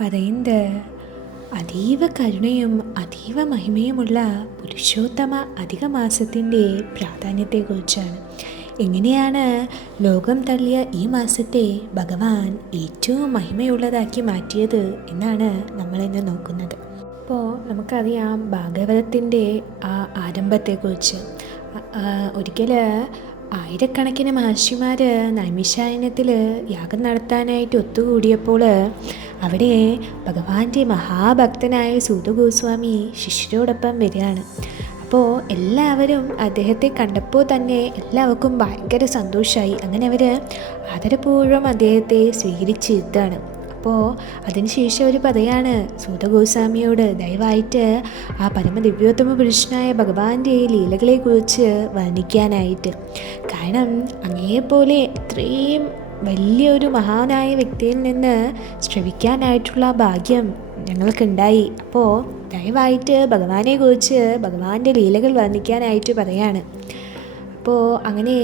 പറയുന്നത് അതീവ കരുണയും അതീവ മഹിമയുമുള്ള പുരുഷോത്തമ അധിക മാസത്തിൻ്റെ പ്രാധാന്യത്തെക്കുറിച്ചാണ്. എങ്ങനെയാണ് ലോകം തള്ളിയ ഈ മാസത്തെ ഭഗവാൻ ഏറ്റവും മഹിമയുള്ളതാക്കി മാറ്റിയത് എന്നാണ് നമ്മളിന്ന് നോക്കുന്നത്. അപ്പോൾ നമുക്കറിയാം ഭാഗവതത്തിൻ്റെ ആ ആരംഭത്തെക്കുറിച്ച്. ഒരിക്കൽ ആയിരക്കണക്കിന് മഹർഷിമാർ നൈമിഷാരണ്യത്തിൽ യാഗം നടത്താനായിട്ട് ഒത്തുകൂടിയപ്പോൾ അവിടെ ഭഗവാന്റെ മഹാഭക്തനായ സൂതഗോസ്വാമി ശിഷ്യരോടൊപ്പം വരികയാണ്. അപ്പോൾ എല്ലാവരും അദ്ദേഹത്തെ കണ്ടപ്പോൾ തന്നെ എല്ലാവർക്കും ഭയങ്കര സന്തോഷമായി. അങ്ങനെ അവർ ആദരപൂർവ്വം അദ്ദേഹത്തെ സ്വീകരിച്ചിരുത്താണ്. അപ്പോൾ അതിനുശേഷം അവർ പറയാണ് സൂതഗോസ്വാമിയോട് ദയവായിട്ട് ആ പരമദിവ്യോത്തമ പുരുഷനായ ഭഗവാന്റെ ലീലകളെക്കുറിച്ച് വർണ്ണിക്കാനായിട്ട്. കാരണം അങ്ങേപോലെ ഇത്രയും വലിയൊരു മഹാനായ വ്യക്തിയിൽ നിന്ന് ശ്രവിക്കാനായിട്ടുള്ള ഭാഗ്യം ഞങ്ങൾക്കുണ്ടായി. അപ്പോൾ ദയവായിട്ട് ഭഗവാനെക്കുറിച്ച് ഭഗവാന്റെ ലീലകൾ വർണ്ണിക്കാനായിട്ട് പറയാണ്. അപ്പോൾ അങ്ങനെ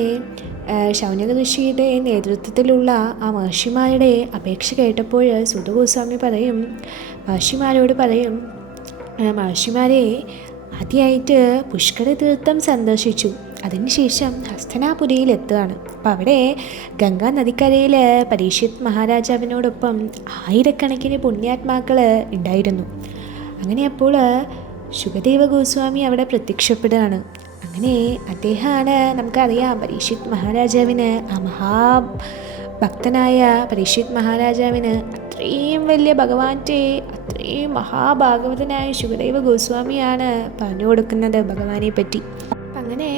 ശൗനക ഋഷിയുടെ നേതൃത്വത്തിലുള്ള ആ മഹർഷിമാരുടെ അപേക്ഷ കേട്ടപ്പോൾ സൂതഗോസ്വാമി മഹർഷിമാരോട് പറയും, മഹർഷിമാരെ ആദ്യമായിട്ട് പുഷ്കര തീർത്ഥം സന്ദർശിച്ചു. അതിനുശേഷം ഹസ്തനാപുരിയിൽ എത്തുകയാണ്. അപ്പോൾ അവിടെ ഗംഗാ നദിക്കരയിൽ പരീക്ഷിത് മഹാരാജാവിനോടൊപ്പം ആയിരക്കണക്കിന് പുണ്യാത്മാക്കൾ ഉണ്ടായിരുന്നു. അങ്ങനെ അപ്പോൾ ശുകദേവ ഗോസ്വാമി അവിടെ പ്രത്യക്ഷപ്പെടുകയാണ്. അങ്ങനെ അദ്ദേഹമാണ്, നമുക്കറിയാം പരീക്ഷിത് മഹാരാജാവിന്, ആ മഹാഭക്തനായ പരീക്ഷിത് മഹാരാജാവിന് അത്രയും വലിയ ഭഗവാന്റെ അത്രയും മഹാഭാഗവതനായ ശുകദേവ ഗോസ്വാമിയാണ് പറഞ്ഞു കൊടുക്കുന്നത് ഭഗവാനെ പറ്റി. അപ്പം അങ്ങനെ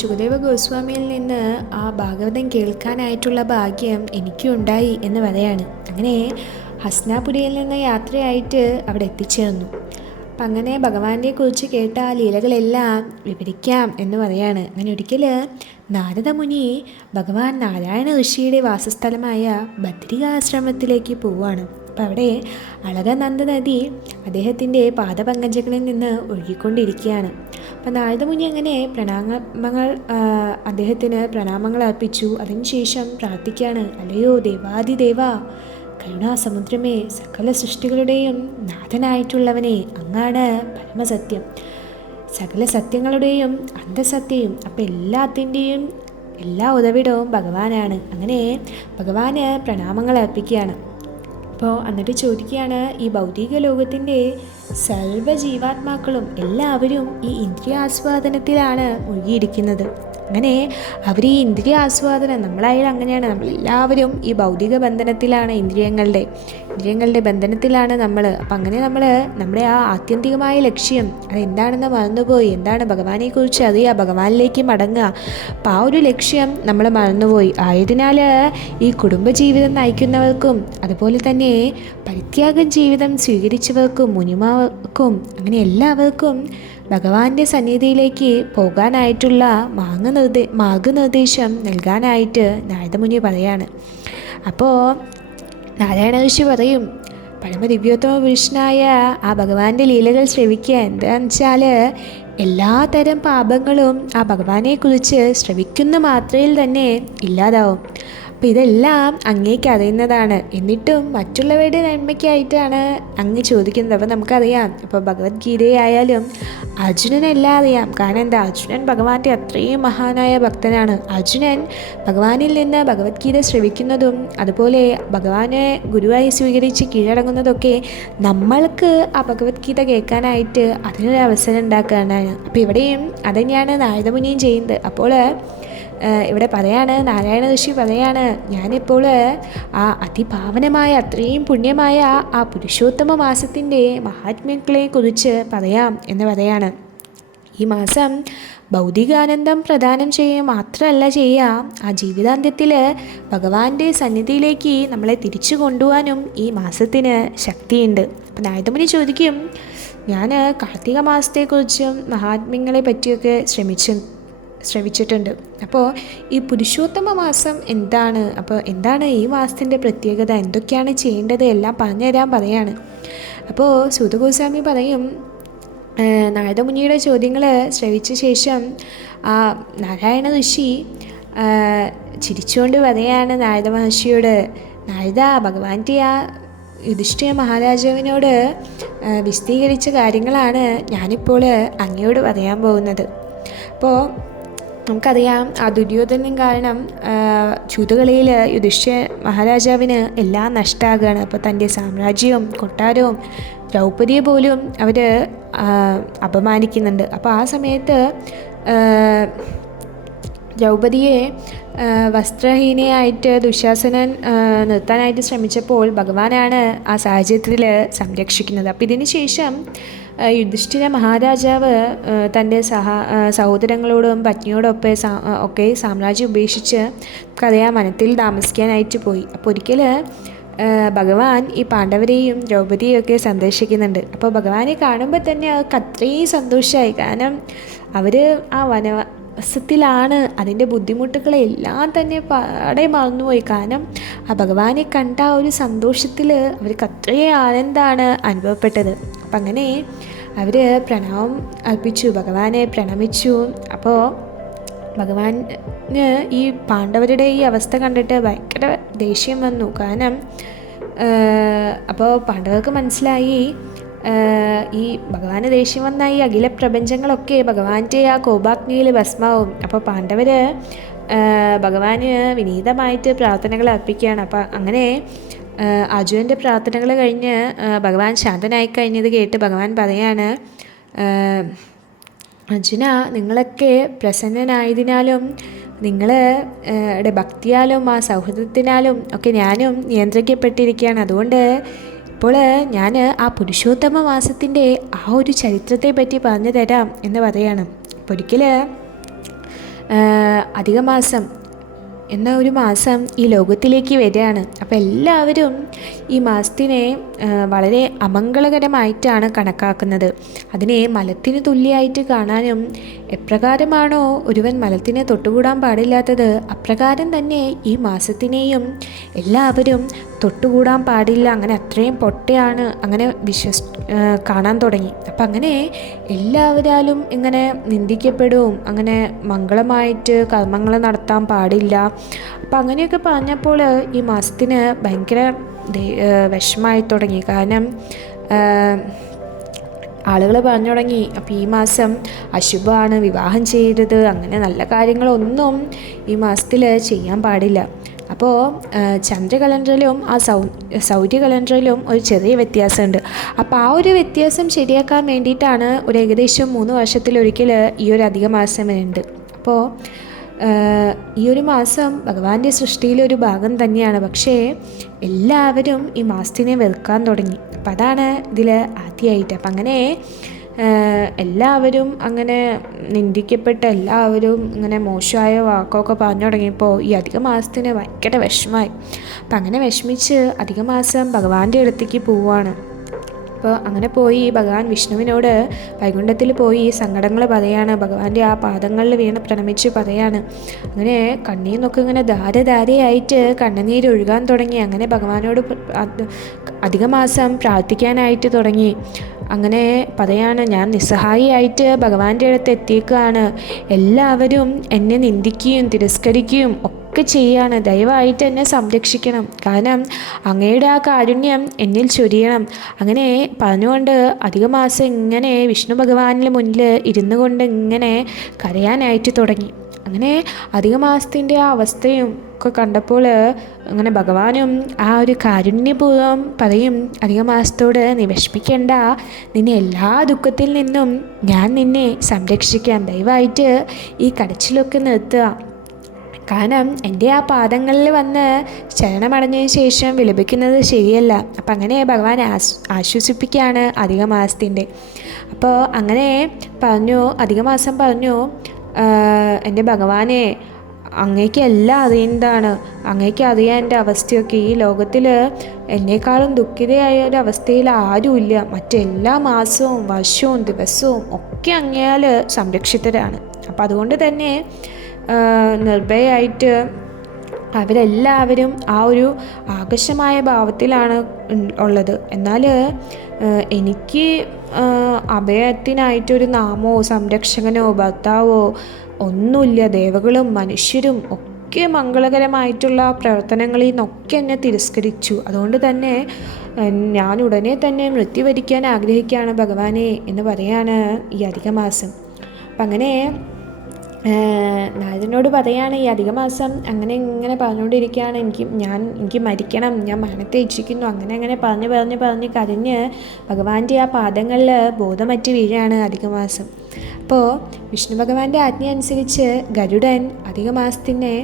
ശുകദേവ ഗോസ്വാമിയിൽ നിന്ന് ആ ഭാഗവതം കേൾക്കാനായിട്ടുള്ള ഭാഗ്യം എനിക്കും ഉണ്ടായി എന്ന് പറയാണ്. അങ്ങനെ ഹസ്നാപുരിയിൽ നിന്ന് യാത്രയായിട്ട് അവിടെ എത്തിച്ചേർന്നു. അപ്പം അങ്ങനെ ഭഗവാനെ കുറിച്ച് കേട്ട ആ ലീലകളെല്ലാം വിവരിക്കാം എന്ന് പറയാണ്. അങ്ങനെ ഒരിക്കൽ നാരദമുനി ഭഗവാൻ നാരായണ ഋഷിയുടെ വാസസ്ഥലമായ ബദ്രികാശ്രമത്തിലേക്ക് പോവുകയാണ്. അപ്പം അവിടെ അളകനന്ദ നദി അദ്ദേഹത്തിൻ്റെ പാദപങ്കജങ്ങളിൽ നിന്ന് ഒഴുകിക്കൊണ്ടിരിക്കുകയാണ്. അപ്പം നാരദമുനി അങ്ങനെ അദ്ദേഹത്തിന് പ്രണാമങ്ങൾ അർപ്പിച്ചു. അതിനുശേഷം പ്രാർത്ഥിക്കുകയാണ്, അല്ലയോ ദേവാദിദേവ, കരുണാസമുദ്രമേ, സകല സൃഷ്ടികളുടെയും നാഥനായിട്ടുള്ളവനെ, അങ്ങാണ് പരമസത്യം, സകല സത്യങ്ങളുടെയും അന്തസത്യവും. അപ്പം എല്ലാത്തിൻ്റെയും എല്ലാ ഉറവിടവും ഭഗവാനാണ്. അങ്ങനെ ഭഗവാന് പ്രണാമങ്ങൾ അർപ്പിക്കുകയാണ്. അപ്പോൾ എന്നിട്ട് ചോദിക്കുകയാണ്, ഈ ഭൗതിക ലോകത്തിൻ്റെ സർവ്വജീവാത്മാക്കളും എല്ലാവരും ഈ ഇന്ദ്രിയാസ്വാദനത്തിലാണ് മുഴുകിയിരിക്കുന്നത്. അങ്ങനെ അവർ ഈ ഇന്ദ്രിയ ആസ്വാദനം, നമ്മളായാലും അങ്ങനെയാണ്, നമ്മളെല്ലാവരും ഈ ഭൗതിക ബന്ധനത്തിലാണ്, ഇന്ദ്രിയങ്ങളുടെ ബന്ധനത്തിലാണ് നമ്മൾ. അപ്പം അങ്ങനെ നമ്മുടെ ആ ആത്യന്തികമായ ലക്ഷ്യം അതെന്താണെന്ന് മറന്നുപോയി. എന്താണ് ഭഗവാനെക്കുറിച്ച് അറിയുക, ഭഗവാനിലേക്ക് മടങ്ങുക. അപ്പം ആ ഒരു ലക്ഷ്യം നമ്മൾ മറന്നുപോയി. ആയതിനാൽ ഈ കുടുംബജീവിതം നയിക്കുന്നവർക്കും അതുപോലെ തന്നെ പരിത്യാഗ ജീവിതം സ്വീകരിച്ചവർക്കും മുനിമാർക്കും അങ്ങനെ എല്ലാവർക്കും ഭഗവാന്റെ സന്നിധിയിലേക്ക് പോകാനായിട്ടുള്ള മാർഗനിർദ്ദേശം നൽകാനായിട്ട് നാരദമുനി പറയാണ്. അപ്പോൾ നാരായണ ഋഷി പറയും, പരമദിവ്യോത്തമ പുരുഷനായ ആ ഭഗവാന്റെ ലീലകൾ ശ്രവിക്കുക. എന്താണെന്ന് വെച്ചാൽ എല്ലാതരം പാപങ്ങളും ആ ഭഗവാനെക്കുറിച്ച് ശ്രവിക്കുന്ന മാത്രയിൽ തന്നെ ഇല്ലാതാവും. അപ്പം ഇതെല്ലാം അങ്ങേക്ക് അറിയുന്നതാണ്, എന്നിട്ടും മറ്റുള്ളവരുടെ നന്മയ്ക്കായിട്ടാണ് അങ്ങ് ചോദിക്കുന്നത്. അപ്പം നമുക്കറിയാം, ഇപ്പോൾ ഭഗവത്ഗീതയായാലും അർജുനനെല്ലാം അറിയാം. കാരണം എന്താ, അർജുനൻ ഭഗവാന്റെ അത്രയും മഹാനായ ഭക്തനാണ്. അർജുനൻ ഭഗവാനിൽ നിന്ന് ഭഗവത്ഗീത ശ്രവിക്കുന്നതും അതുപോലെ ഭഗവാനെ ഗുരുവായി സ്വീകരിച്ച് കീഴടങ്ങുന്നതൊക്കെ നമ്മൾക്ക് ആ ഭഗവത്ഗീത കേൾക്കാനായിട്ട് അതിനൊരു അവസരം ഉണ്ടാക്കാനാണ്. അപ്പോൾ ഇവിടെയും അതുതന്നെയാണ് നാരദമുനിയും ചെയ്യുന്നത്. അപ്പോൾ ഇവിടെ പറയാണ്, നാരായണ ഋഷി പറയാണ്, ഞാനിപ്പോൾ ആ അതിപാവനമായ അത്രയും പുണ്യമായ ആ പുരുഷോത്തമ മാസത്തിൻ്റെ മഹാത്മ്യങ്ങളെക്കുറിച്ച് പറയാം എന്ന് പറയാണ്. ഈ മാസം ഭൗതികാനന്ദം പ്രദാനം ചെയ്യുക മാത്രമല്ല ചെയ്യുക, ആ ജീവിതാന്ത്യത്തിൽ ഭഗവാന്റെ സന്നിധിയിലേക്ക് നമ്മളെ തിരിച്ചു കൊണ്ടുപോകാനും ഈ മാസത്തിന് ശക്തിയുണ്ട്. അപ്പം നാരദമുനി ചോദിക്കും, ഞാൻ കാർത്തിക മാസത്തെക്കുറിച്ചും മഹാത്മ്യങ്ങളെ പറ്റിയൊക്കെ ശ്രമിച്ചിട്ടുണ്ട്. അപ്പോൾ ഈ പുരുഷോത്തമ മാസം എന്താണ്, അപ്പോൾ എന്താണ് ഈ മാസത്തിൻ്റെ പ്രത്യേകത, എന്തൊക്കെയാണ് ചെയ്യേണ്ടത് എല്ലാം പറഞ്ഞുതരാൻ പറയാണ്. അപ്പോൾ സൂതഗോസ്വാമി പറയും, നാരദമുനിയുടെ ചോദ്യങ്ങൾ ശ്രവിച്ച ശേഷം ആ നാരായണ ഋഷി ചിരിച്ചുകൊണ്ട് പറയാണ് നാരദ മഹർഷിയോട്, നാരദ, ഭഗവാന്റെ ആ യുധിഷ്ഠിര മഹാരാജാവിനോട് വിശദീകരിച്ച കാര്യങ്ങളാണ് ഞാനിപ്പോൾ അങ്ങയോട് പറയാൻ പോകുന്നത്. അപ്പോൾ നമുക്കറിയാം, ആ ദുര്യോധനൻ കാരണം ചൂതുകളിയിൽ യുധിഷ്ഠിര മഹാരാജാവിന് എല്ലാം നഷ്ടമാകുകയാണ്. അപ്പോൾ തൻ്റെ സാമ്രാജ്യവും കൊട്ടാരവും ദ്രൗപദിയെ പോലും അവർ അപമാനിക്കുന്നുണ്ട്. അപ്പോൾ ആ സമയത്ത് ദ്രൗപദിയെ വസ്ത്രഹീനയായിട്ട് ദുശാസനൻ നിർത്താനായിട്ട് ശ്രമിച്ചപ്പോൾ ഭഗവാനാണ് ആ സാഹചര്യത്തിൽ സംരക്ഷിക്കുന്നത്. അപ്പോൾ ഇതിന് ശേഷം യുധിഷ്ഠിര മഹാരാജാവ് തൻ്റെ സഹോദരങ്ങളോടും പത്നിയോടൊപ്പം ഒക്കെ സാമ്രാജ്യം ഉപേക്ഷിച്ച് കഥയാ വനത്തിൽ താമസിക്കാനായിട്ട് പോയി. അപ്പോൾ ഒരിക്കൽ ഭഗവാൻ ഈ പാണ്ഡവരെയും ദ്രൗപദിയെയും ഒക്കെ സന്ദർശിക്കുന്നുണ്ട്. അപ്പോൾ ഭഗവാനെ കാണുമ്പോൾ തന്നെ അവർക്ക് അത്രയും സന്തോഷമായി. കാരണം അവർ ആ വനവാസത്തിലാണ്, അതിൻ്റെ ബുദ്ധിമുട്ടുകളെല്ലാം തന്നെ പാടെ മറന്നുപോയി. കാരണം ആ ഭഗവാനെ കണ്ട ആ ഒരു സന്തോഷത്തിൽ അവർക്ക് അത്രയും ആനന്ദമാണ് അനുഭവപ്പെട്ടത്. അപ്പം അങ്ങനെ അവർ പ്രണാമം അർപ്പിച്ചു, ഭഗവാനെ പ്രണമിച്ചു. അപ്പോൾ ഭഗവാന് ഈ പാണ്ഡവരുടെ ഈ അവസ്ഥ കണ്ടിട്ട് ഭയങ്കര ദേഷ്യം വന്നു. കാരണം അപ്പോൾ പാണ്ഡവർക്ക് മനസ്സിലായി ഈ ഭഗവാന് ദേഷ്യം വന്ന ഈ അഖില പ്രപഞ്ചങ്ങളൊക്കെ ഭഗവാന്റെ ആ കോപാഗ്നിയിൽ ഭസ്മാവും. അപ്പോൾ പാണ്ഡവർ ഭഗവാന് വിനീതമായിട്ട് പ്രാർത്ഥനകൾ അർപ്പിക്കുകയാണ്. അപ്പോൾ അങ്ങനെ അർജുനൻ്റെ പ്രാർത്ഥനകൾ കഴിഞ്ഞ് ഭഗവാൻ ശാന്തനായി കഴിഞ്ഞത് കേട്ട് ഭഗവാൻ പറയാണ്, അർജുന, നിങ്ങളൊക്കെ പ്രസന്നനായതിനാലും നിങ്ങളുടെ ഭക്തിയാലും ആ സൗഹൃദത്തിനാലും ഒക്കെ ഞാനും നിയന്ത്രിക്കപ്പെട്ടിരിക്കുകയാണ്. അതുകൊണ്ട് ഇപ്പോൾ ഞാൻ ആ പുരുഷോത്തമ മാസത്തിൻ്റെ ആ ഒരു ചരിത്രത്തെ പറ്റി പറഞ്ഞു തരാം എന്ന് പറയാണ്. അപ്പോൾ ഒരിക്കൽ അധികമാസം എന്ന ഒരു മാസം ഈ ലോകത്തിലേക്ക് വരികയാണ്. അപ്പോൾ എല്ലാവരും ഈ മാസത്തിനെ വളരെ അമംഗളകരമായിട്ടാണ് കണക്കാക്കുന്നത്. അതിനെ മലത്തിന് തുല്യമായിട്ട് കാണാനും എപ്രകാരമാണോ ഒരുവൻ മലത്തിനെ തൊട്ടുകൂടാൻ പാടില്ലാത്തത്, അപ്രകാരം തന്നെ ഈ മാസത്തിനെയും എല്ലാവരും തൊട്ടുകൂടാൻ പാടില്ല, അങ്ങനെ അത്രയും പൊട്ടയാണ് അങ്ങനെ കാണാൻ തുടങ്ങി. അപ്പം അങ്ങനെ എല്ലാവരാലും ഇങ്ങനെ നിന്ദിക്കപ്പെടും, അങ്ങനെ മംഗളമായിട്ട് കർമ്മങ്ങൾ നടത്താൻ പാടില്ല. അപ്പം അങ്ങനെയൊക്കെ പറഞ്ഞപ്പോൾ ഈ മാസത്തിന് ഭയങ്കര വിഷമമായി തുടങ്ങി. കാരണം ആളുകൾ പറഞ്ഞു തുടങ്ങി, അപ്പോൾ ഈ മാസം അശുഭമാണ്, വിവാഹം ചെയ്യരുത്, അങ്ങനെ നല്ല കാര്യങ്ങളൊന്നും ഈ മാസത്തിൽ ചെയ്യാൻ പാടില്ല. അപ്പോൾ ചന്ദ്ര കലണ്ടറിലും ആ സൗര്യ കലണ്ടറിലും ഒരു ചെറിയ വ്യത്യാസമുണ്ട്. അപ്പോൾ ആ ഒരു വ്യത്യാസം ശരിയാക്കാൻ വേണ്ടിയിട്ടാണ് ഒരു ഏകദേശം 3 വർഷത്തിലൊരിക്കൽ ഈ ഒരു അധിക മാസം വരുന്നുണ്ട്. അപ്പോൾ ഈ ഒരു മാസം ഭഗവാന്റെ സൃഷ്ടിയിലൊരു ഭാഗം തന്നെയാണ്. പക്ഷേ എല്ലാവരും ഈ മാസത്തിനെ വെറുക്കാൻ തുടങ്ങി. അപ്പം അതാണ് ഇതിൽ ആദ്യമായിട്ട്. അപ്പം അങ്ങനെ എല്ലാവരും അങ്ങനെ നിന്ദിക്കപ്പെട്ട എല്ലാവരും ഇങ്ങനെ മോശമായ വാക്കൊക്കെ പറഞ്ഞു തുടങ്ങിയപ്പോൾ ഈ അധിക മാസത്തിന് ഭയങ്കര വിഷമമായി. അപ്പം അങ്ങനെ വിഷമിച്ച് അധിക മാസം ഭഗവാന്റെ അടുത്തേക്ക് പോവുകയാണ്. അപ്പോൾ അങ്ങനെ പോയി ഭഗവാൻ വിഷ്ണുവിനോട് വൈകുണ്ഠത്തിൽ പോയി സങ്കടങ്ങൾ പറയാണ്. ഭഗവാന്റെ ആ പാദങ്ങളിൽ വീണ് പ്രണമിച്ച് പറയാണ്. അങ്ങനെ കണ്ണിൽ നിന്നൊക്കെ ഇങ്ങനെ ധാരധാരയായിട്ട് കണ്ണുനീരൊഴുകാൻ തുടങ്ങി. അങ്ങനെ ഭഗവാനോട് അധിക മാസം പ്രാർത്ഥിക്കാനായിട്ട് തുടങ്ങി. അങ്ങനെ പറയാണ്, ഞാൻ നിസ്സഹായിയായിട്ട് ഭഗവാന്റെ അടുത്ത് എത്തിയേക്കാണ്. എല്ലാവരും എന്നെ നിന്ദിക്കുകയും തിരസ്കരിക്കുകയും ഒക്കെ ചെയ്യാണ്. ദയവായിട്ട് എന്നെ സംരക്ഷിക്കണം. കാരണം അങ്ങയുടെ ആ കാരുണ്യം എന്നിൽ ചൊരിയണം. അങ്ങനെ പറഞ്ഞുകൊണ്ട് അധിക മാസം ഇങ്ങനെ വിഷ്ണു ഭഗവാനിന് മുന്നിൽ ഇരുന്നു കൊണ്ട് ഇങ്ങനെ കരയാനായിട്ട് തുടങ്ങി. അങ്ങനെ അധിക മാസത്തിൻ്റെ ആ അവസ്ഥയും ഒക്കെ കണ്ടപ്പോൾ അങ്ങനെ ഭഗവാനും ആ ഒരു കാരുണ്യപൂർവ്വം പറയും, അധിക മാസത്തോട് നീ വിഷമിക്കേണ്ട, നിന്നെ എല്ലാ ദുഃഖത്തിൽ നിന്നും ഞാൻ നിന്നെ സംരക്ഷിക്കാം. ദയവായിട്ട് ഈ കടച്ചിലൊക്കെ നിർത്തുക. കാരണം എൻ്റെ ആ പാദങ്ങളിൽ വന്ന് ശരണമടഞ്ഞതിന് ശേഷം വിലപിക്കുന്നത് ശരിയല്ല. അപ്പം അങ്ങനെ ഭഗവാൻ ആശ്വസിപ്പിക്കുകയാണ് അധിക മാസത്തിൻ്റെ. അപ്പോൾ അങ്ങനെ പറഞ്ഞു, അധിക മാസം പറഞ്ഞു, എൻ്റെ ഭഗവാനെ, അങ്ങേക്ക് എല്ലാം അറിയുന്നതാണ്, അങ്ങേക്ക് അറിയാൻ എൻ്റെ അവസ്ഥയൊക്കെ. ഈ ലോകത്തിൽ എന്നെക്കാളും ദുഃഖിതയായ ഒരു അവസ്ഥയിൽ ആരുമില്ല. മറ്റെല്ലാ മാസവും വർഷവും ദിവസവും ഒക്കെ അങ്ങയാൽ സംരക്ഷിതരാണ്. അപ്പം അതുകൊണ്ട് തന്നെ നിർഭയമായിട്ട് അവരെല്ലാവരും ആ ഒരു ആകർഷമായ ഭാവത്തിലാണ് ഉള്ളത്. എന്നാൽ എനിക്ക് അഭയത്തിനായിട്ടൊരു നാമോ സംരക്ഷകനോ ഭർത്താവോ ഒന്നുമില്ല. ദേവകളും മനുഷ്യരും ഒക്കെ മംഗളകരമായിട്ടുള്ള പ്രവർത്തനങ്ങളിൽ നിന്നൊക്കെ എന്നെ തിരസ്കരിച്ചു. അതുകൊണ്ട് തന്നെ ഞാൻ ഉടനെ തന്നെ മൃത്യു വരിക്കാൻ ആഗ്രഹിക്കുകയാണ് ഭഗവാനെ എന്ന് പറയാണ് ഈ അധികമാസം. അപ്പം അങ്ങനെ നാരദനോട് പറയാണ് ഈ അധികമാസം അങ്ങനെ ഇങ്ങനെ പറഞ്ഞുകൊണ്ടിരിക്കുകയാണ്, എനിക്ക് മരിക്കണം, ഞാൻ മരണത്തെ ഇച്ഛിക്കുന്നു, അങ്ങനെ പറഞ്ഞ് കരഞ്ഞ് ഭഗവാന്റെ ആ പാദങ്ങളിൽ ബോധമറ്റ് വീഴാണ് അധികമാസം. അപ്പോൾ വിഷ്ണു ഭഗവാന്റെ ആജ്ഞ അനുസരിച്ച് ഗരുഡൻ അധികമാസത്തിനെ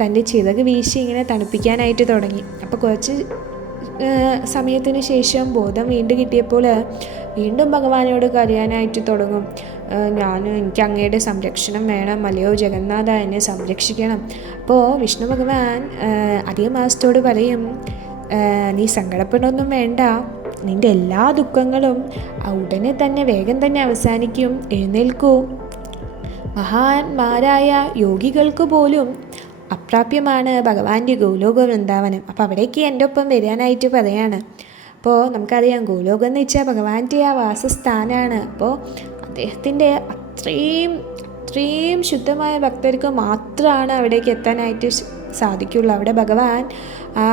തൻ്റെ ചിറക് വീശി ഇങ്ങനെ തണുപ്പിക്കാനായിട്ട് തുടങ്ങി. അപ്പോൾ കുറച്ച് സമയത്തിന് ശേഷം ബോധം വീണ്ടും കിട്ടിയപ്പോൾ വീണ്ടും ഭഗവാനോട് കരയാനായിട്ട് തുടങ്ങും. എനിക്ക് അങ്ങയുടെ സംരക്ഷണം വേണം, അല്ലയോ ജഗന്നാഥ, എന്നെ സംരക്ഷിക്കണം. അപ്പോൾ വിഷ്ണു ഭഗവാൻ അധികമാസത്തോട് പറയും, നീ സങ്കടപ്പെടൊന്നും വേണ്ട, നിൻ്റെ എല്ലാ ദുഃഖങ്ങളും ഉടനെ തന്നെ വേഗം തന്നെ അവസാനിക്കും, എഴുന്നേൽക്കൂ. മഹാന്മാരായ യോഗികൾക്ക് പോലും അപ്രാപ്യമാണ് ഭഗവാന്റെ ഗോലോക വൃന്ദാവനം. അപ്പോൾ അവിടേക്ക് എൻ്റെ ഒപ്പം വരാനായിട്ട് പറയാണ്. അപ്പോൾ നമുക്കറിയാം ഗോലോകം എന്ന് വെച്ചാൽ ഭഗവാന്റെ ആ വാസസ്ഥാനമാണ്. അപ്പോൾ അദ്ദേഹത്തിൻ്റെ അത്രയും ശുദ്ധമായ ഭക്തർക്ക് മാത്രമാണ് അവിടേക്ക് എത്താനായിട്ട് സാധിക്കുള്ളൂ. അവിടെ ഭഗവാൻ ആ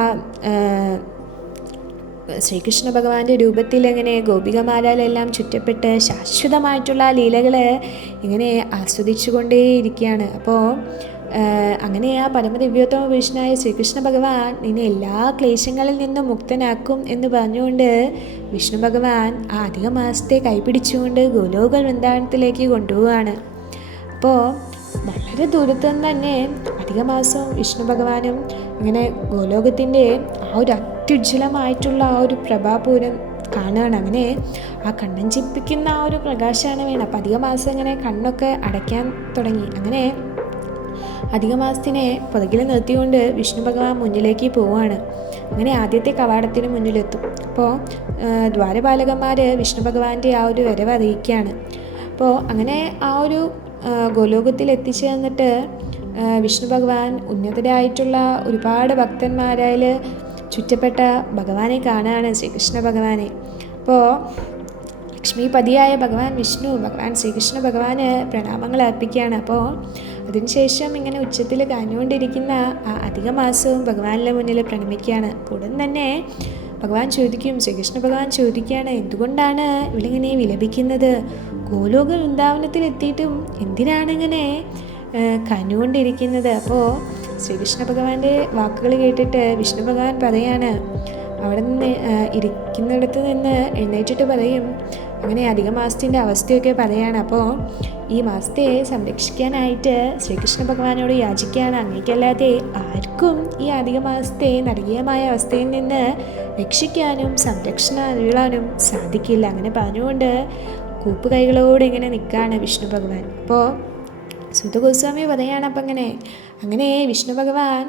ശ്രീകൃഷ്ണ ഭഗവാന്റെ രൂപത്തിൽ ഇങ്ങനെ ഗോപികമാരാലെല്ലാം ചുറ്റപ്പെട്ട് ശാശ്വതമായിട്ടുള്ള ലീലകൾ ഇങ്ങനെ ആസ്വദിച്ചു കൊണ്ടേയിരിക്കുകയാണ്. അപ്പോൾ അങ്ങനെ ആ പരമദിവ്യോത്തമ പുരുഷനായ ശ്രീകൃഷ്ണ ഭഗവാൻ നിന്നെ എല്ലാ ക്ലേശങ്ങളിൽ നിന്നും മുക്തനാക്കും എന്ന് പറഞ്ഞുകൊണ്ട് വിഷ്ണു ഭഗവാൻ ആ അധികമാസത്തെ കൈപിടിച്ചുകൊണ്ട് ഗോലോക വൃന്ദാവനത്തിലേക്ക് കൊണ്ടുപോവുകയാണ്. അപ്പോൾ വളരെ ദൂരത്തു നിന്ന് തന്നെ അധികമാസവും വിഷ്ണു ഭഗവാനും ഇങ്ങനെ ഗോലോകത്തിൻ്റെ ആ ഒരു അത്യുജ്വലമായിട്ടുള്ള ആ ഒരു പ്രഭാപൂരം കാണുകയാണ്. അങ്ങനെ ആ കണ്ണഞ്ചിപ്പിക്കുന്ന ആ ഒരു പ്രകാശമാണ് വേണം. അപ്പം അധികമാസം ഇങ്ങനെ കണ്ണൊക്കെ അടയ്ക്കാൻ തുടങ്ങി. അങ്ങനെ അധികമാസത്തിനെ പുറകിൽ നിർത്തിക്കൊണ്ട് വിഷ്ണു ഭഗവാൻ മുന്നിലേക്ക് പോവുകയാണ്. അങ്ങനെ ആദ്യത്തെ കവാടത്തിന് മുന്നിലെത്തും. അപ്പോൾ ദ്വാരപാലകന്മാർ വിഷ്ണു ഭഗവാന്റെ ആ ഒരു വരവ് അറിയിക്കുകയാണ്. അപ്പോൾ അങ്ങനെ ആ ഒരു ഗോലോകത്തിൽ എത്തിച്ചേർന്നിട്ട് വിഷ്ണു ഭഗവാൻ ഉന്നതരായിട്ടുള്ള ഒരുപാട് ഭക്തന്മാരാൽ ചുറ്റപ്പെട്ട ഭഗവാനെ കാണുകയാണ്, ശ്രീകൃഷ്ണ ഭഗവാനെ. അപ്പോൾ ലക്ഷ്മിപതിയായ ഭഗവാൻ വിഷ്ണു ഭഗവാൻ ശ്രീകൃഷ്ണ ഭഗവാന് പ്രണാമങ്ങൾ അർപ്പിക്കുകയാണ്. അപ്പോൾ അതിനുശേഷം ഇങ്ങനെ ഉച്ചത്തിൽ കരഞ്ഞുകൊണ്ടിരിക്കുന്ന ആ അധികമാസവും ഭഗവാനിൻ്റെ മുന്നിൽ പ്രണമിക്കുകയാണ്. ഉടൻ തന്നെ ഭഗവാൻ ചോദിക്കും, ശ്രീകൃഷ്ണ ഭഗവാൻ ചോദിക്കുകയാണ്, എന്തുകൊണ്ടാണ് ഇവളിങ്ങനെ വിലപിക്കുന്നത്? ഗോലോക വൃന്ദാവനത്തിൽ എത്തിയിട്ടും എന്തിനാണിങ്ങനെ കരഞ്ഞുകൊണ്ടിരിക്കുന്നത്? അപ്പോൾ ശ്രീകൃഷ്ണ ഭഗവാന്റെ വാക്കുകൾ കേട്ടിട്ട് വിഷ്ണു ഭഗവാൻ പറയാണ്, അവിടെ നിന്ന് ഇരിക്കുന്നിടത്ത് നിന്ന് എഴുന്നേറ്റിട്ട് പറയും, അങ്ങനെ അധികമാസത്തിൻ്റെ അവസ്ഥയൊക്കെ പറയാണ്. അപ്പോൾ ഈ മാസത്തെ സംരക്ഷിക്കാനായിട്ട് ശ്രീകൃഷ്ണ ഭഗവാനോട് യാചിക്കുകയാണ്, അങ്ങേക്കല്ലാതെ ആർക്കും ഈ അധികമാസത്തെ നരകീയമായ അവസ്ഥയിൽ നിന്ന് രക്ഷിക്കാനും സംരക്ഷണം അരുളാനും സാധിക്കില്ല. അങ്ങനെ പറഞ്ഞുകൊണ്ട് കൂപ്പുകൈകളോട് ഇങ്ങനെ നിൽക്കുകയാണ് വിഷ്ണു ഭഗവാൻ. അപ്പോൾ സുതഗോസ്വാമി പറയാണ്, അപ്പം അങ്ങനെ വിഷ്ണു ഭഗവാൻ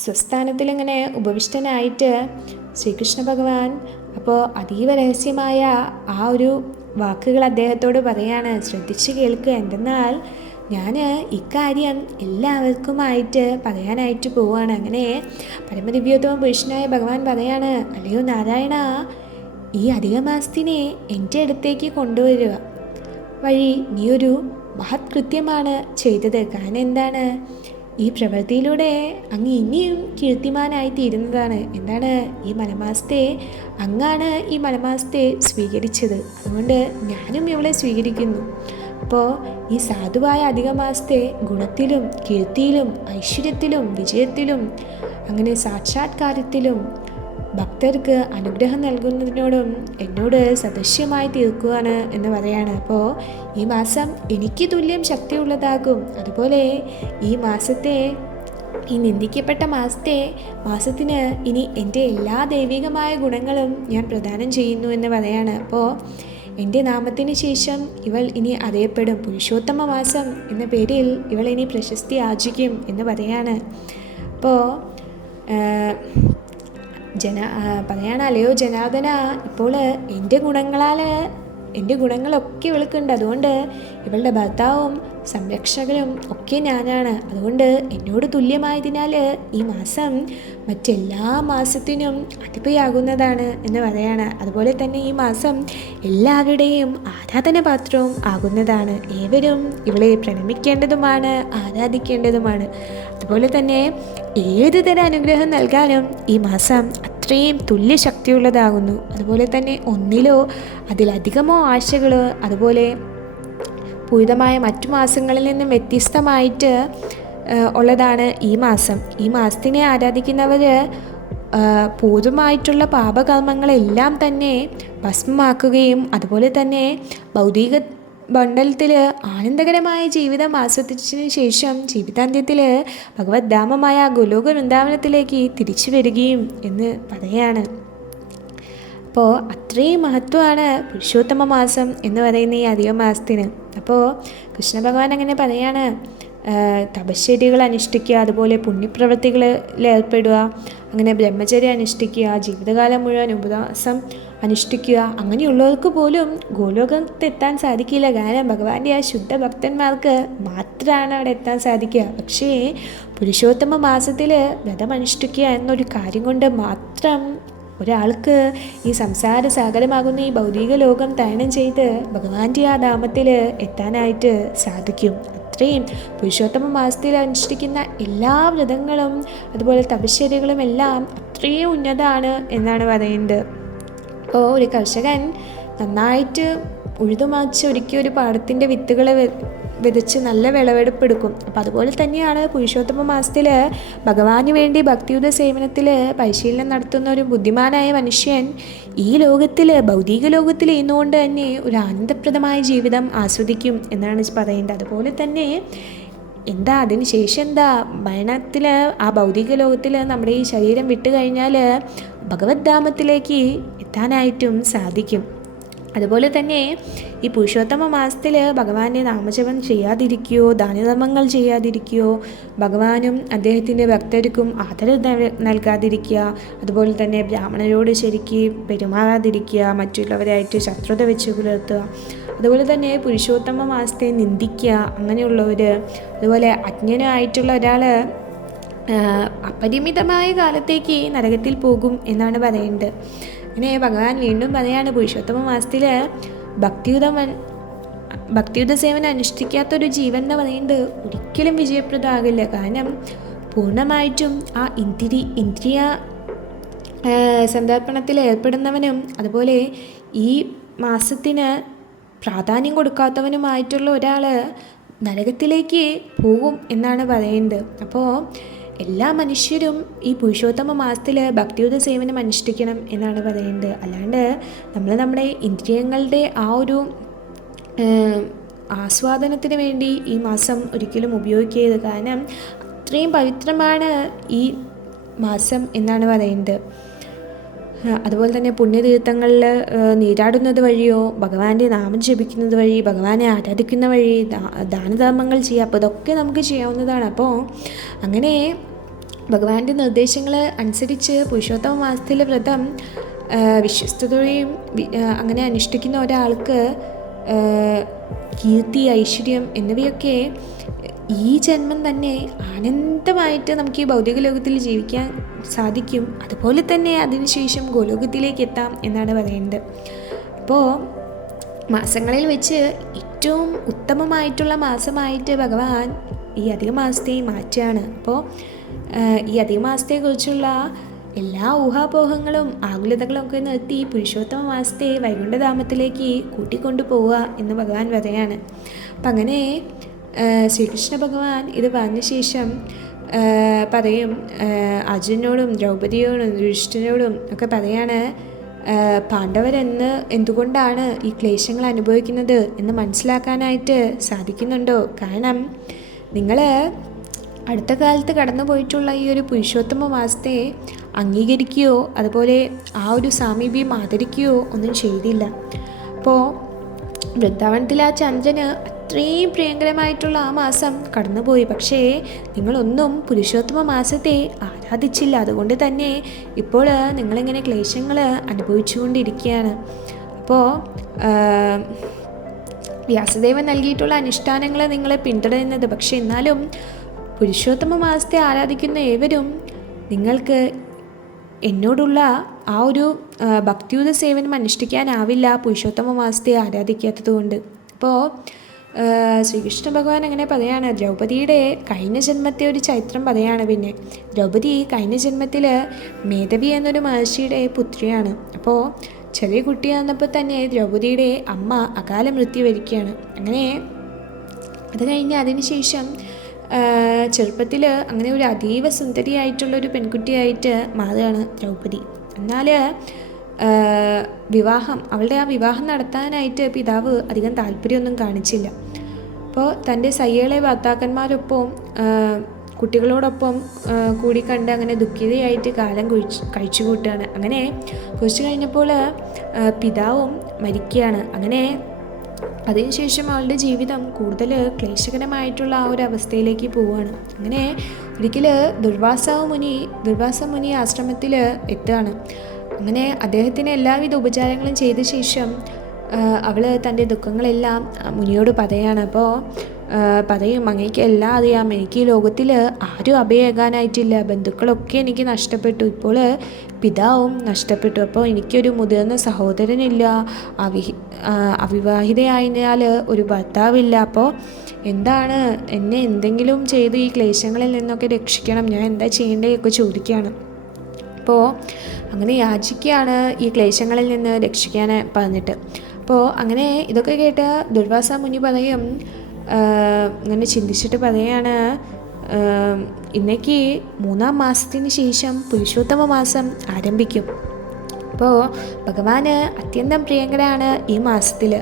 സ്വസ്ഥാനത്തിലിങ്ങനെ ഉപവിഷ്ടനായിട്ട് ശ്രീകൃഷ്ണ ഭഗവാൻ അപ്പോൾ അതീവ രഹസ്യമായ ആ ഒരു വാക്കുകൾ അദ്ദേഹത്തോട് പറയാണ്, ശ്രദ്ധിച്ച് കേൾക്കുക. എന്തെന്നാൽ ഞാൻ ഇക്കാര്യം എല്ലാവർക്കുമായിട്ട് പറയാനായിട്ട് പോവുകയാണ്. അങ്ങനെ പരമദിവ്യോത്തമ പുരുഷനായ ഭഗവാൻ പറയാണ്, അല്ലയോ നാരായണ, ഈ അധികമാസത്തിനെ എൻ്റെ അടുത്തേക്ക് കൊണ്ടുവരിക വഴി നീ ഒരു മഹത് കൃത്യമാണ് ചെയ്തത്. കാരണം എന്താണ്? ഈ പ്രവൃത്തിയിലൂടെ അങ്ങ് ഇനിയും കീർത്തിമാനായി തീരുന്നതാണ്. എന്താണ്? ഈ മലമാസത്തെ അങ്ങാണ് ഈ മലമാസത്തെ സ്വീകരിച്ചത്, അതുകൊണ്ട് ഞാനും ഇവളെ സ്വീകരിക്കുന്നു. അപ്പോൾ ഈ സാധുവായ അധികമാസത്തെ ഗുണത്തിലും കീർത്തിയിലും ഐശ്വര്യത്തിലും വിജയത്തിലും അങ്ങനെ സാക്ഷാത്കാരത്തിലും ഭക്തർക്ക് അനുഗ്രഹം നൽകുന്നതിനോടും എന്നോട് സദൃശ്യമായി തീർക്കുകയാണ് എന്ന് പറയാണ്. അപ്പോൾ ഈ മാസം എനിക്ക് തുല്യം ശക്തിയുള്ളതാകും. അതുപോലെ ഈ മാസത്തെ, ഈ നിന്ദിക്കപ്പെട്ട മാസത്തിന് ഇനി എൻ്റെ എല്ലാ ദൈവികമായ ഗുണങ്ങളും ഞാൻ പ്രദാനം ചെയ്യുന്നു എന്ന് പറയാണ്. അപ്പോൾ എൻ്റെ നാമത്തിന് ശേഷം ഇവൾ ഇനി അറിയപ്പെടും, പുരുഷോത്തമ മാസം എന്ന പേരിൽ ഇവൾ ഇനി പ്രശസ്തി ആർജിക്കും എന്ന് പറയാണ്. അപ്പോൾ പറയാണ്, അല്ലയോ ജനാർദ്ദന, ഇപ്പോൾ എൻ്റെ ഗുണങ്ങളൊക്കെ ഇവൾക്കുണ്ട്. അതുകൊണ്ട് ഇവളുടെ ഭർത്താവും സംരക്ഷകനും ഒക്കെ ഞാനാണ്. അതുകൊണ്ട് എന്നോട് തുല്യമായതിനാൽ ഈ മാസം മറ്റെല്ലാ മാസത്തിനും അധിപയാകുന്നതാണ് എന്ന് പറയാണ്. അതുപോലെ തന്നെ ഈ മാസം എല്ലാവരുടെയും ആരാധനപാത്രവും ആകുന്നതാണ്. ഏവരും ഇവളെ പ്രണമിക്കേണ്ടതുമാണ്, ആരാധിക്കേണ്ടതുമാണ്. അതുപോലെ തന്നെ ഏത് തരം അനുഗ്രഹം നൽകാനും ഈ മാസം അത്രയും തുല്യ ശക്തിയുള്ളതാകുന്നു. അതുപോലെ തന്നെ ഒന്നിലോ അതിലധികമോ ആശകൾ അതുപോലെ പൂരിതമായ മറ്റു മാസങ്ങളിൽ നിന്നും വ്യത്യസ്തമായിട്ട് ഉള്ളതാണ് ഈ മാസം. ഈ മാസത്തിനെ ആരാധിക്കുന്നവർ പൂർവമായിട്ടുള്ള പാപകർമ്മങ്ങളെല്ലാം തന്നെ ഭസ്മമാക്കുകയും അതുപോലെ തന്നെ ഭൗതിക മണ്ഡലത്തിൽ ആനന്ദകരമായ ജീവിതം ആസ്വദിച്ചതിന് ശേഷം ജീവിതാന്ത്യത്തിൽ ഭഗവത് ധാമമായ ഗോലോക വൃന്ദാവനത്തിലേക്ക് തിരിച്ചു വരികയും എന്ന് പറയാണ്. അപ്പോൾ അത്രയും മഹത്വമാണ് പുരുഷോത്തമ മാസം എന്ന് പറയുന്ന ഈ അധിക മാസത്തിന്. അപ്പോൾ കൃഷ്ണ ഭഗവാൻ അങ്ങനെ പറയാണ്, തപശ്ചര്യകൾ അനുഷ്ഠിക്കുക, അതുപോലെ പുണ്യപ്രവൃത്തികളിൽ ഏർപ്പെടുക, അങ്ങനെ ബ്രഹ്മചര്യം അനുഷ്ഠിക്കുക, ജീവിതകാലം മുഴുവൻ ഉപവാസം അനുഷ്ഠിക്കുക. അങ്ങനെയുള്ളവർക്ക് പോലും ഗോലോകത്തെത്താൻ സാധിക്കില്ല. കാരണം ഭഗവാന്റെ ആ ശുദ്ധ ഭക്തന്മാർക്ക് മാത്രമാണ് അവിടെ എത്താൻ സാധിക്കുക. പക്ഷേ പുരുഷോത്തമ മാസത്തിൽ വ്രതം അനുഷ്ഠിക്കുക എന്നൊരു കാര്യം കൊണ്ട് മാത്രം ഒരാൾക്ക് ഈ സംസാര സാഗരമാകുന്ന ഈ ഭൗതിക ലോകം തരണം ചെയ്ത് ഭഗവാന്റെ ആ ധാമത്തിൽ എത്താനായിട്ട് സാധിക്കും. അത്രയും പുരുഷോത്തമ മാസത്തിൽ അനുഷ്ഠിക്കുന്ന എല്ലാ വ്രതങ്ങളും അതുപോലെ തപശ്ചര്യകളും എല്ലാം അത്രയും ഉന്നതമാണ് എന്നാണ് പറയുന്നത്. അപ്പോൾ ഒരു കർഷകൻ നന്നായിട്ട് ഉഴുതുമറിച്ച് ഒരു പാടത്തിൻ്റെ വിത്തുകൾ വിതച്ച് നല്ല വിളവെടുപ്പെടുക്കും. അപ്പോൾ അതുപോലെ തന്നെയാണ് പുരുഷോത്തമ മാസത്തിൽ ഭഗവാന് വേണ്ടി ഭക്തിയുത സേവനത്തിൽ പരിശീലനം നടത്തുന്ന ഒരു ബുദ്ധിമാനായ മനുഷ്യൻ ഈ ലോകത്തിൽ ഭൗതിക ലോകത്തിൽ ഇരുന്നുകൊണ്ട് തന്നെ ഒരു ആനന്ദപ്രദമായ ജീവിതം ആസ്വദിക്കും എന്നാണ് പറയുന്നത്. അതുപോലെ തന്നെ അതിന് ശേഷം മരണത്തിൽ ആ ഭൗതിക ലോകത്തിൽ നമ്മുടെ ഈ ശരീരം വിട്ടു കഴിഞ്ഞാൽ ഭഗവത് ധാമത്തിലേക്ക് എത്താനായിട്ടും സാധിക്കും. അതുപോലെ തന്നെ ഈ പുരുഷോത്തമ മാസത്തിൽ ഭഗവാന്റെ നാമജപം ചെയ്യാതിരിക്കുകയോ ദാനധർമ്മങ്ങൾ ചെയ്യാതിരിക്കുകയോ ഭഗവാനും അദ്ദേഹത്തിൻ്റെ ഭക്തർക്കും ആദരവ് നൽകാതിരിക്കുക, അതുപോലെ തന്നെ ബ്രാഹ്മണരോട് ശരിക്ക് പെരുമാറാതിരിക്കുക, മറ്റുള്ളവരായിട്ട് ശത്രുത വെച്ച് പുലർത്തുക, അതുപോലെ തന്നെ പുരുഷോത്തമ മാസത്തെ നിന്ദിക്കുക, അങ്ങനെയുള്ളവർ, അതുപോലെ അജ്ഞനായിട്ടുള്ള ഒരാൾ അപരിമിതമായ കാലത്തേക്ക് നരകത്തിൽ പോകും എന്നാണ് പറയുന്നത്. അങ്ങനെ ഭഗവാൻ വീണ്ടും പറയാണ്, പുരുഷോത്തമ മാസത്തിൽ ഭക്തിയുത സേവനം അനുഷ്ഠിക്കാത്തൊരു ജീവൻ എന്ന് പറയുന്നത് ഒരിക്കലും വിജയപ്രദമാകില്ല. കാരണം പൂർണ്ണമായിട്ടും ആ ഇന്ദ്രിയ സന്ദർപ്പണത്തിൽ ഏർപ്പെടുന്നവനും അതുപോലെ ഈ മാസത്തിന് പ്രാധാന്യം കൊടുക്കാത്തവനുമായിട്ടുള്ള ഒരാൾ നരകത്തിലേക്ക് പോകും എന്നാണ് പറയുന്നത്. അപ്പോൾ എല്ലാ മനുഷ്യരും ഈ പുരുഷോത്തമ മാസത്തിൽ ഭക്തിയുത സേവനം അനുഷ്ഠിക്കണം എന്നാണ് പറയുന്നത്. അല്ലാണ്ട് നമ്മൾ നമ്മുടെ ഇന്ദ്രിയങ്ങളുടെ ആ ഒരു ആസ്വാദനത്തിന് വേണ്ടി ഈ മാസം ഒരിക്കലും ഉപയോഗിക്കരുത്. കാരണം അത്രയും പവിത്രമാണ് ഈ മാസം എന്നാണ് പറയുന്നത്. അതുപോലെ തന്നെ പുണ്യതീർത്ഥങ്ങളിൽ നീരാടുന്നത് വഴിയോ ഭഗവാന്റെ നാമം ജപിക്കുന്നത് വഴി ഭഗവാനെ ആരാധിക്കുന്ന വഴി ദാനധർമ്മങ്ങൾ ചെയ്യുക, അപ്പോൾ ഇതൊക്കെ നമുക്ക് ചെയ്യാവുന്നതാണ്. അപ്പോൾ അങ്ങനെ ഭഗവാന്റെ നിർദ്ദേശങ്ങൾ അനുസരിച്ച് പുരുഷോത്തമ മാസത്തിലെ വ്രതം വിശ്വസ്തയോടെയും അങ്ങനെ അനുഷ്ഠിക്കുന്ന ഒരാൾക്ക് കീർത്തി, ഐശ്വര്യം എന്നിവയൊക്കെ ഈ ജന്മം തന്നെ ആനന്ദമായിട്ട് നമുക്ക് ഈ ഭൗതിക ലോകത്തിൽ ജീവിക്കാൻ സാധിക്കും. അതുപോലെ തന്നെ അതിനുശേഷം ഗോലോകത്തിലേക്ക് എത്താം എന്നാണ് പറയുന്നത്. അപ്പോൾ മാസങ്ങളിൽ വെച്ച് ഏറ്റവും ഉത്തമമായിട്ടുള്ള മാസമായിട്ട് ഭഗവാൻ ഈ അധിക മാസത്തെ മാറ്റുകയാണ്. അപ്പോൾ ഈ അധിക മാസത്തെക്കുറിച്ചുള്ള എല്ലാ ഊഹാപോഹങ്ങളും ആകുലതകളും ഒക്കെ നിർത്തി പുരുഷോത്തമ മാസത്തെ വൈകുണ്ഠധാമത്തിലേക്ക് കൂട്ടിക്കൊണ്ടു പോവുക എന്ന് ഭഗവാൻ പറയാണ്. അപ്പം അങ്ങനെ ശ്രീകൃഷ്ണ ഭഗവാൻ ഇത് പറഞ്ഞ ശേഷം പറയും, അർജുനോടും ദ്രൗപദിയോടും യുധിഷ്ഠിരനോടും ഒക്കെ പറയാണ്, എന്തുകൊണ്ടാണ് ഈ ക്ലേശങ്ങൾ അനുഭവിക്കുന്നത് എന്ന് മനസ്സിലാക്കാനായിട്ട് സാധിക്കുന്നുണ്ടോ? കാരണം നിങ്ങൾ അടുത്ത കാലത്ത് കടന്നു പോയിട്ടുള്ള ഈ ഒരു പുരുഷോത്തമ മാസത്തെ അംഗീകരിക്കുകയോ അതുപോലെ ആ ഒരു സാമീപ്യം ആദരിക്കുകയോ ഒന്നും ചെയ്തില്ല. അപ്പോൾ വൃന്ദാവനത്തിൽ ആ ചന്ദ്രന് അത്രയും പ്രിയങ്കരമായിട്ടുള്ള ആ മാസം കടന്നുപോയി. പക്ഷേ നിങ്ങളൊന്നും പുരുഷോത്തമ മാസത്തെ ആരാധിച്ചില്ല. അതുകൊണ്ട് തന്നെ ഇപ്പോൾ നിങ്ങളിങ്ങനെ ക്ലേശങ്ങൾ അനുഭവിച്ചുകൊണ്ടിരിക്കുകയാണ്. അപ്പോൾ വ്യാസദേവൻ നൽകിയിട്ടുള്ള അനുഷ്ഠാനങ്ങൾ നിങ്ങൾ പിന്തുടരുന്നത്, പക്ഷെ എന്നാലും പുരുഷോത്തമ മാസത്തെ ആരാധിക്കുന്ന ഏവരും നിങ്ങൾക്ക് എന്നോടുള്ള ആ ഒരു ഭക്തിയുത സേവനം അനുഷ്ഠിക്കാനാവില്ല പുരുഷോത്തമ മാസത്തെ ആരാധിക്കാത്തത് കൊണ്ട്. അപ്പോൾ ശ്രീകൃഷ്ണ ഭഗവാൻ അങ്ങനെ പറയാണ്, ദ്രൗപദിയുടെ കഴിഞ്ഞ ജന്മത്തെ ഒരു ചരിത്രം പറയാണ്. പിന്നെ ദ്രൗപദി കഴിഞ്ഞ ജന്മത്തിൽ മേധവി എന്നൊരു മഹർഷിയുടെ പുത്രിയാണ്. അപ്പോൾ ചെറിയ കുട്ടിയാകുന്നപ്പോൾ തന്നെ ദ്രൗപദിയുടെ അമ്മ അകാല മൃത്യു വരിക്കുകയാണ്. അങ്ങനെ അത് കഴിഞ്ഞ് അതിനുശേഷം ചെറുപ്പത്തിൽ അങ്ങനെ ഒരു അതീവ സുന്ദരിയായിട്ടുള്ളൊരു പെൺകുട്ടിയായിട്ട് മാറുകയാണ് ദ്രൗപദി. എന്നാൽ അവളുടെ ആ വിവാഹം നടത്താനായിട്ട് പിതാവ് അധികം താല്പര്യമൊന്നും കാണിച്ചില്ല. അപ്പോൾ തൻ്റെ സയ്യകളെ ഭർത്താക്കന്മാരൊപ്പം കുട്ടികളോടൊപ്പം കൂടിക്കണ്ട് അങ്ങനെ ദുഃഖിതയായിട്ട് കാലം കഴിച്ചു കൂട്ടുകയാണ്. അങ്ങനെ കുറച്ച് കഴിഞ്ഞപ്പോൾ പിതാവും മരിക്കുകയാണ്. അങ്ങനെ അതിനുശേഷം അവളുടെ ജീവിതം കൂടുതൽ ക്ലേശകരമായിട്ടുള്ള ആ ഒരു അവസ്ഥയിലേക്ക് പോവുകയാണ്. അങ്ങനെ ഒരിക്കൽ ദുർവാസ മുനി ആശ്രമത്തിൽ എത്തുകയാണ്. അങ്ങനെ അദ്ദേഹത്തിന് എല്ലാവിധ ഉപചാരങ്ങളും ചെയ്ത ശേഷം അവൾ തൻ്റെ ദുഃഖങ്ങളെല്ലാം മുനിയോട് പറയാണ്. അപ്പോൾ പറയും, അങ്ങേക്ക് എല്ലാം അറിയാം, എനിക്ക് ഈ ലോകത്തിൽ ആരും അഭയേകാനായിട്ടില്ല, ബന്ധുക്കളൊക്കെ എനിക്ക് നഷ്ടപ്പെട്ടു, ഇപ്പോൾ പിതാവും നഷ്ടപ്പെട്ടു, അപ്പോൾ എനിക്കൊരു മുതിർന്ന സഹോദരനില്ല, അവിവാഹിതയായതിനാൽ ഒരു ഭർത്താവില്ല, അപ്പോൾ എന്താണ് എന്നെ എന്തെങ്കിലും ചെയ്ത് ഈ ക്ലേശങ്ങളിൽ നിന്നൊക്കെ രക്ഷിക്കണം, ഞാൻ എന്താ ചെയ്യേണ്ടതൊക്കെ ചോദിക്കുകയാണ്. അപ്പോൾ അങ്ങനെ യാചിക്കുകയാണ് ഈ ക്ലേശങ്ങളിൽ നിന്ന് രക്ഷിക്കാൻ പറഞ്ഞിട്ട്. അപ്പോൾ അങ്ങനെ ഇതൊക്കെ കേട്ട് ദുർവാസ മുനി പറയും, അങ്ങനെ ചിന്തിച്ചിട്ട് പറയാണ്, ഇന്നേക്ക് 3-ാം മാസത്തിന് ശേഷം പുരുഷോത്തമ മാസം ആരംഭിക്കും. അപ്പോൾ ഭഗവാന് അത്യന്തം പ്രിയങ്കരാണ് ഈ മാസത്തിൽ.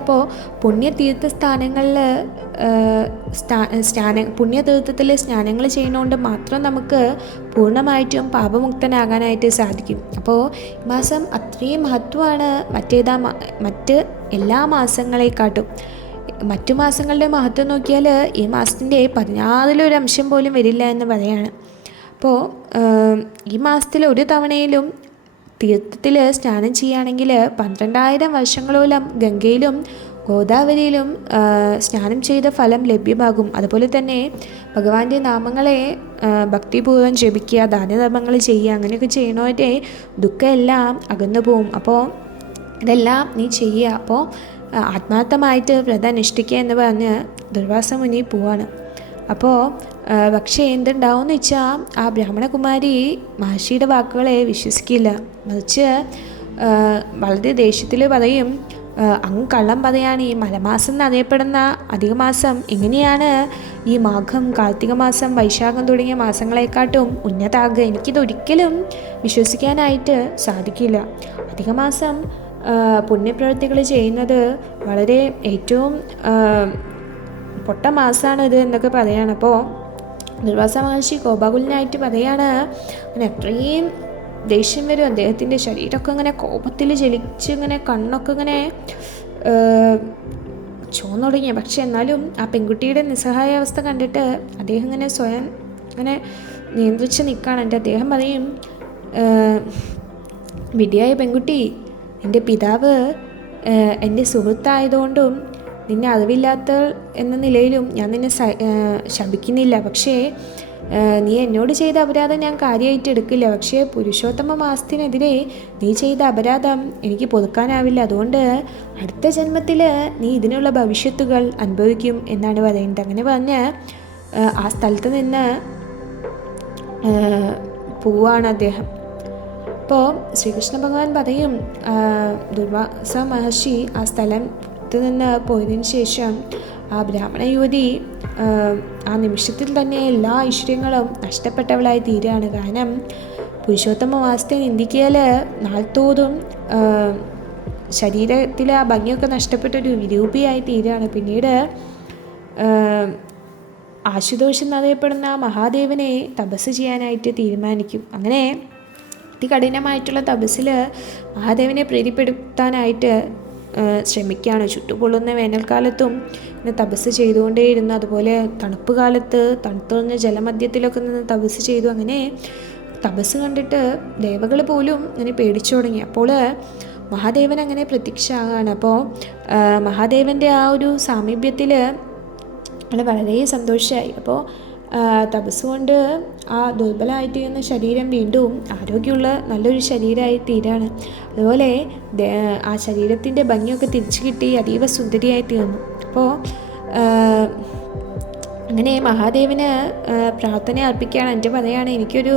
അപ്പോൾ പുണ്യതീർത്ഥ സ്ഥാനങ്ങളിൽ പുണ്യതീർത്ഥത്തിൽ സ്നാനങ്ങൾ ചെയ്യുന്നതുകൊണ്ട് മാത്രം നമുക്ക് പൂർണ്ണമായിട്ടും പാപമുക്തനാകാനായിട്ട് സാധിക്കും. അപ്പോൾ ഈ മാസം അത്രയും മഹത്വമാണ് മറ്റ് എല്ലാ മാസങ്ങളെക്കാട്ടും. മറ്റു മാസങ്ങളുടെ മഹത്വം നോക്കിയാൽ ഈ മാസത്തിൻ്റെ 14 അംശം പോലും വരില്ല എന്ന് പറയാണ്. അപ്പോൾ ഈ മാസത്തിൽ ഒരു തവണയിലും തീർത്ഥത്തിൽ സ്നാനം ചെയ്യുകയാണെങ്കിൽ 12,000 വർഷങ്ങളോളം ഗംഗയിലും ഗോദാവരിയിലും സ്നാനം ചെയ്ത ഫലം ലഭ്യമാകും. അതുപോലെ തന്നെ ഭഗവാന്റെ നാമങ്ങളെ ഭക്തിപൂർവ്വം ജപിക്കുക, ദാനധർമ്മങ്ങൾ ചെയ്യുക, അങ്ങനെയൊക്കെ ചെയ്യണവരെ ദുഃഖമെല്ലാം അകന്നു പോവും. അപ്പോൾ ഇതെല്ലാം നീ ചെയ്യുക, അപ്പോൾ ആത്മാർത്ഥമായിട്ട് വ്രതം അനുഷ്ഠിക്കുക എന്ന് പറഞ്ഞ് ദുർവാസ മുനി പോവാണ്. അപ്പോൾ പക്ഷേ എന്തുണ്ടാവും എന്ന് വെച്ചാൽ ആ ബ്രാഹ്മണകുമാരി മഹർഷിയുടെ വാക്കുകളെ വിശ്വസിക്കില്ല. മറിച്ച് വളരെ ദേഷ്യത്തിൽ പറയും, അങ്ങ് കള്ളം പറയാണ്, ഈ മലമാസം എന്നറിയപ്പെടുന്ന അധികമാസം എങ്ങനെയാണ് ഈ മാഘം, കാർത്തിക മാസം, വൈശാഖം തുടങ്ങിയ മാസങ്ങളെക്കാട്ടും ഉന്നതാകുക? എനിക്കിതൊരിക്കലും വിശ്വസിക്കാനായിട്ട് സാധിക്കില്ല. അധികമാസം പുണ്യപ്രവൃത്തികൾ ചെയ്യുന്നത് വളരെ ഏറ്റവും പൊട്ട മാസമാണിത് എന്നൊക്കെ പറയാണ്. അപ്പോൾ ദുർവാസ മഹർഷി കോപാകുലനായിട്ട് പറയാണ്, അങ്ങനെ അത്രയും ദേഷ്യം വരും, അദ്ദേഹത്തിൻ്റെ ശരീരമൊക്കെ ഇങ്ങനെ കോപത്തിൽ ജലിച്ച് ഇങ്ങനെ കണ്ണൊക്കെ ഇങ്ങനെ ചോന്നു തുടങ്ങിയ. പക്ഷെ എന്നാലും ആ പെൺകുട്ടിയുടെ നിസ്സഹായാവസ്ഥ കണ്ടിട്ട് അദ്ദേഹം ഇങ്ങനെ സ്വയം ഇങ്ങനെ നിയന്ത്രിച്ച് നിൽക്കുകയാണ്. അദ്ദേഹം പറയും, വിധിയായ പെൺകുട്ടി, എൻ്റെ പിതാവ് എൻ്റെ സുഹൃത്തായതുകൊണ്ടും നിന്നെ അറിവില്ലാത്ത എന്ന നിലയിലും ഞാൻ നിന്നെ ശപിക്കുന്നില്ല. പക്ഷേ നീ എന്നോട് ചെയ്ത അപരാധം ഞാൻ കാര്യമായിട്ട് എടുക്കില്ല. പക്ഷേ പുരുഷോത്തമ മാസത്തിനെതിരെ നീ ചെയ്ത അപരാധം എനിക്ക് പൊറുക്കാനാവില്ല. അതുകൊണ്ട് അടുത്ത ജന്മത്തിൽ നീ ഇതിനുള്ള ഭവിഷ്യത്തുകൾ അനുഭവിക്കും എന്നാണ് പറയുന്നത്. അങ്ങനെ പറഞ്ഞ് ആ സ്ഥലത്ത് നിന്ന് പോവാണ് അദ്ദേഹം. അപ്പോൾ ശ്രീകൃഷ്ണ ഭഗവാൻ പറയും, ദുർവാസ മഹർഷി ആ സ്ഥലത്ത് നിന്ന് പോയതിന് ശേഷം ആ ബ്രാഹ്മണ യുവതി ആ നിമിഷത്തിൽ തന്നെ എല്ലാ ഐശ്വര്യങ്ങളും നഷ്ടപ്പെട്ടവളായി തീരുകയാണ്. കാരണം പുരുഷോത്തമ മാസത്തെ നിന്ദിക്കൽ നാൾത്തോറും ശരീരത്തിലെ ആ ഭംഗിയൊക്കെ നഷ്ടപ്പെട്ടൊരു വിരൂപിയായി തീരുകയാണ്. പിന്നീട് ആശുതോഷ് എന്നറിയപ്പെടുന്ന മഹാദേവനെ തപസ് ചെയ്യാനായിട്ട് തീരുമാനിക്കും. അങ്ങനെ അതികഠിനമായിട്ടുള്ള തപസ്സിൽ മഹാദേവനെ പ്രീതിപ്പെടുത്താനായിട്ട് ശ്രമിക്കുകയാണ്. ചുട്ടുപൊള്ളുന്ന വേനൽക്കാലത്തും ഇങ്ങനെ തപസ് ചെയ്തുകൊണ്ടേയിരുന്നു. അതുപോലെ തണുപ്പ് കാലത്ത് തണുത്തുറഞ്ഞ ജലമധ്യത്തിലൊക്കെ നിന്ന് തപസ് ചെയ്തു. അങ്ങനെ തപസ് കണ്ടിട്ട് ദേവകൾ പോലും അങ്ങനെ പേടിച്ചു തുടങ്ങി. അപ്പോൾ മഹാദേവൻ അങ്ങനെ പ്രത്യക്ഷമാകാണ്. അപ്പോൾ മഹാദേവൻ്റെ ആ ഒരു സാമീപ്യത്തിൽ വളരെ സന്തോഷമായി. അപ്പോൾ തപസ് കൊണ്ട് ആ ദുർബലമായിത്തീരുന്ന ശരീരം വീണ്ടും ആരോഗ്യമുള്ള നല്ലൊരു ശരീരമായി തീരാണ്. അതുപോലെ ആ ശരീരത്തിൻ്റെ ഭംഗിയൊക്കെ തിരിച്ചു കിട്ടി അതീവ സുന്ദരിയായി തീർന്നു. അപ്പോൾ അങ്ങനെ മഹാദേവന് പ്രാർത്ഥന അർപ്പിക്കുകയാണ്. എന്നിട്ട് പറയുകയാണ്, എനിക്കൊരു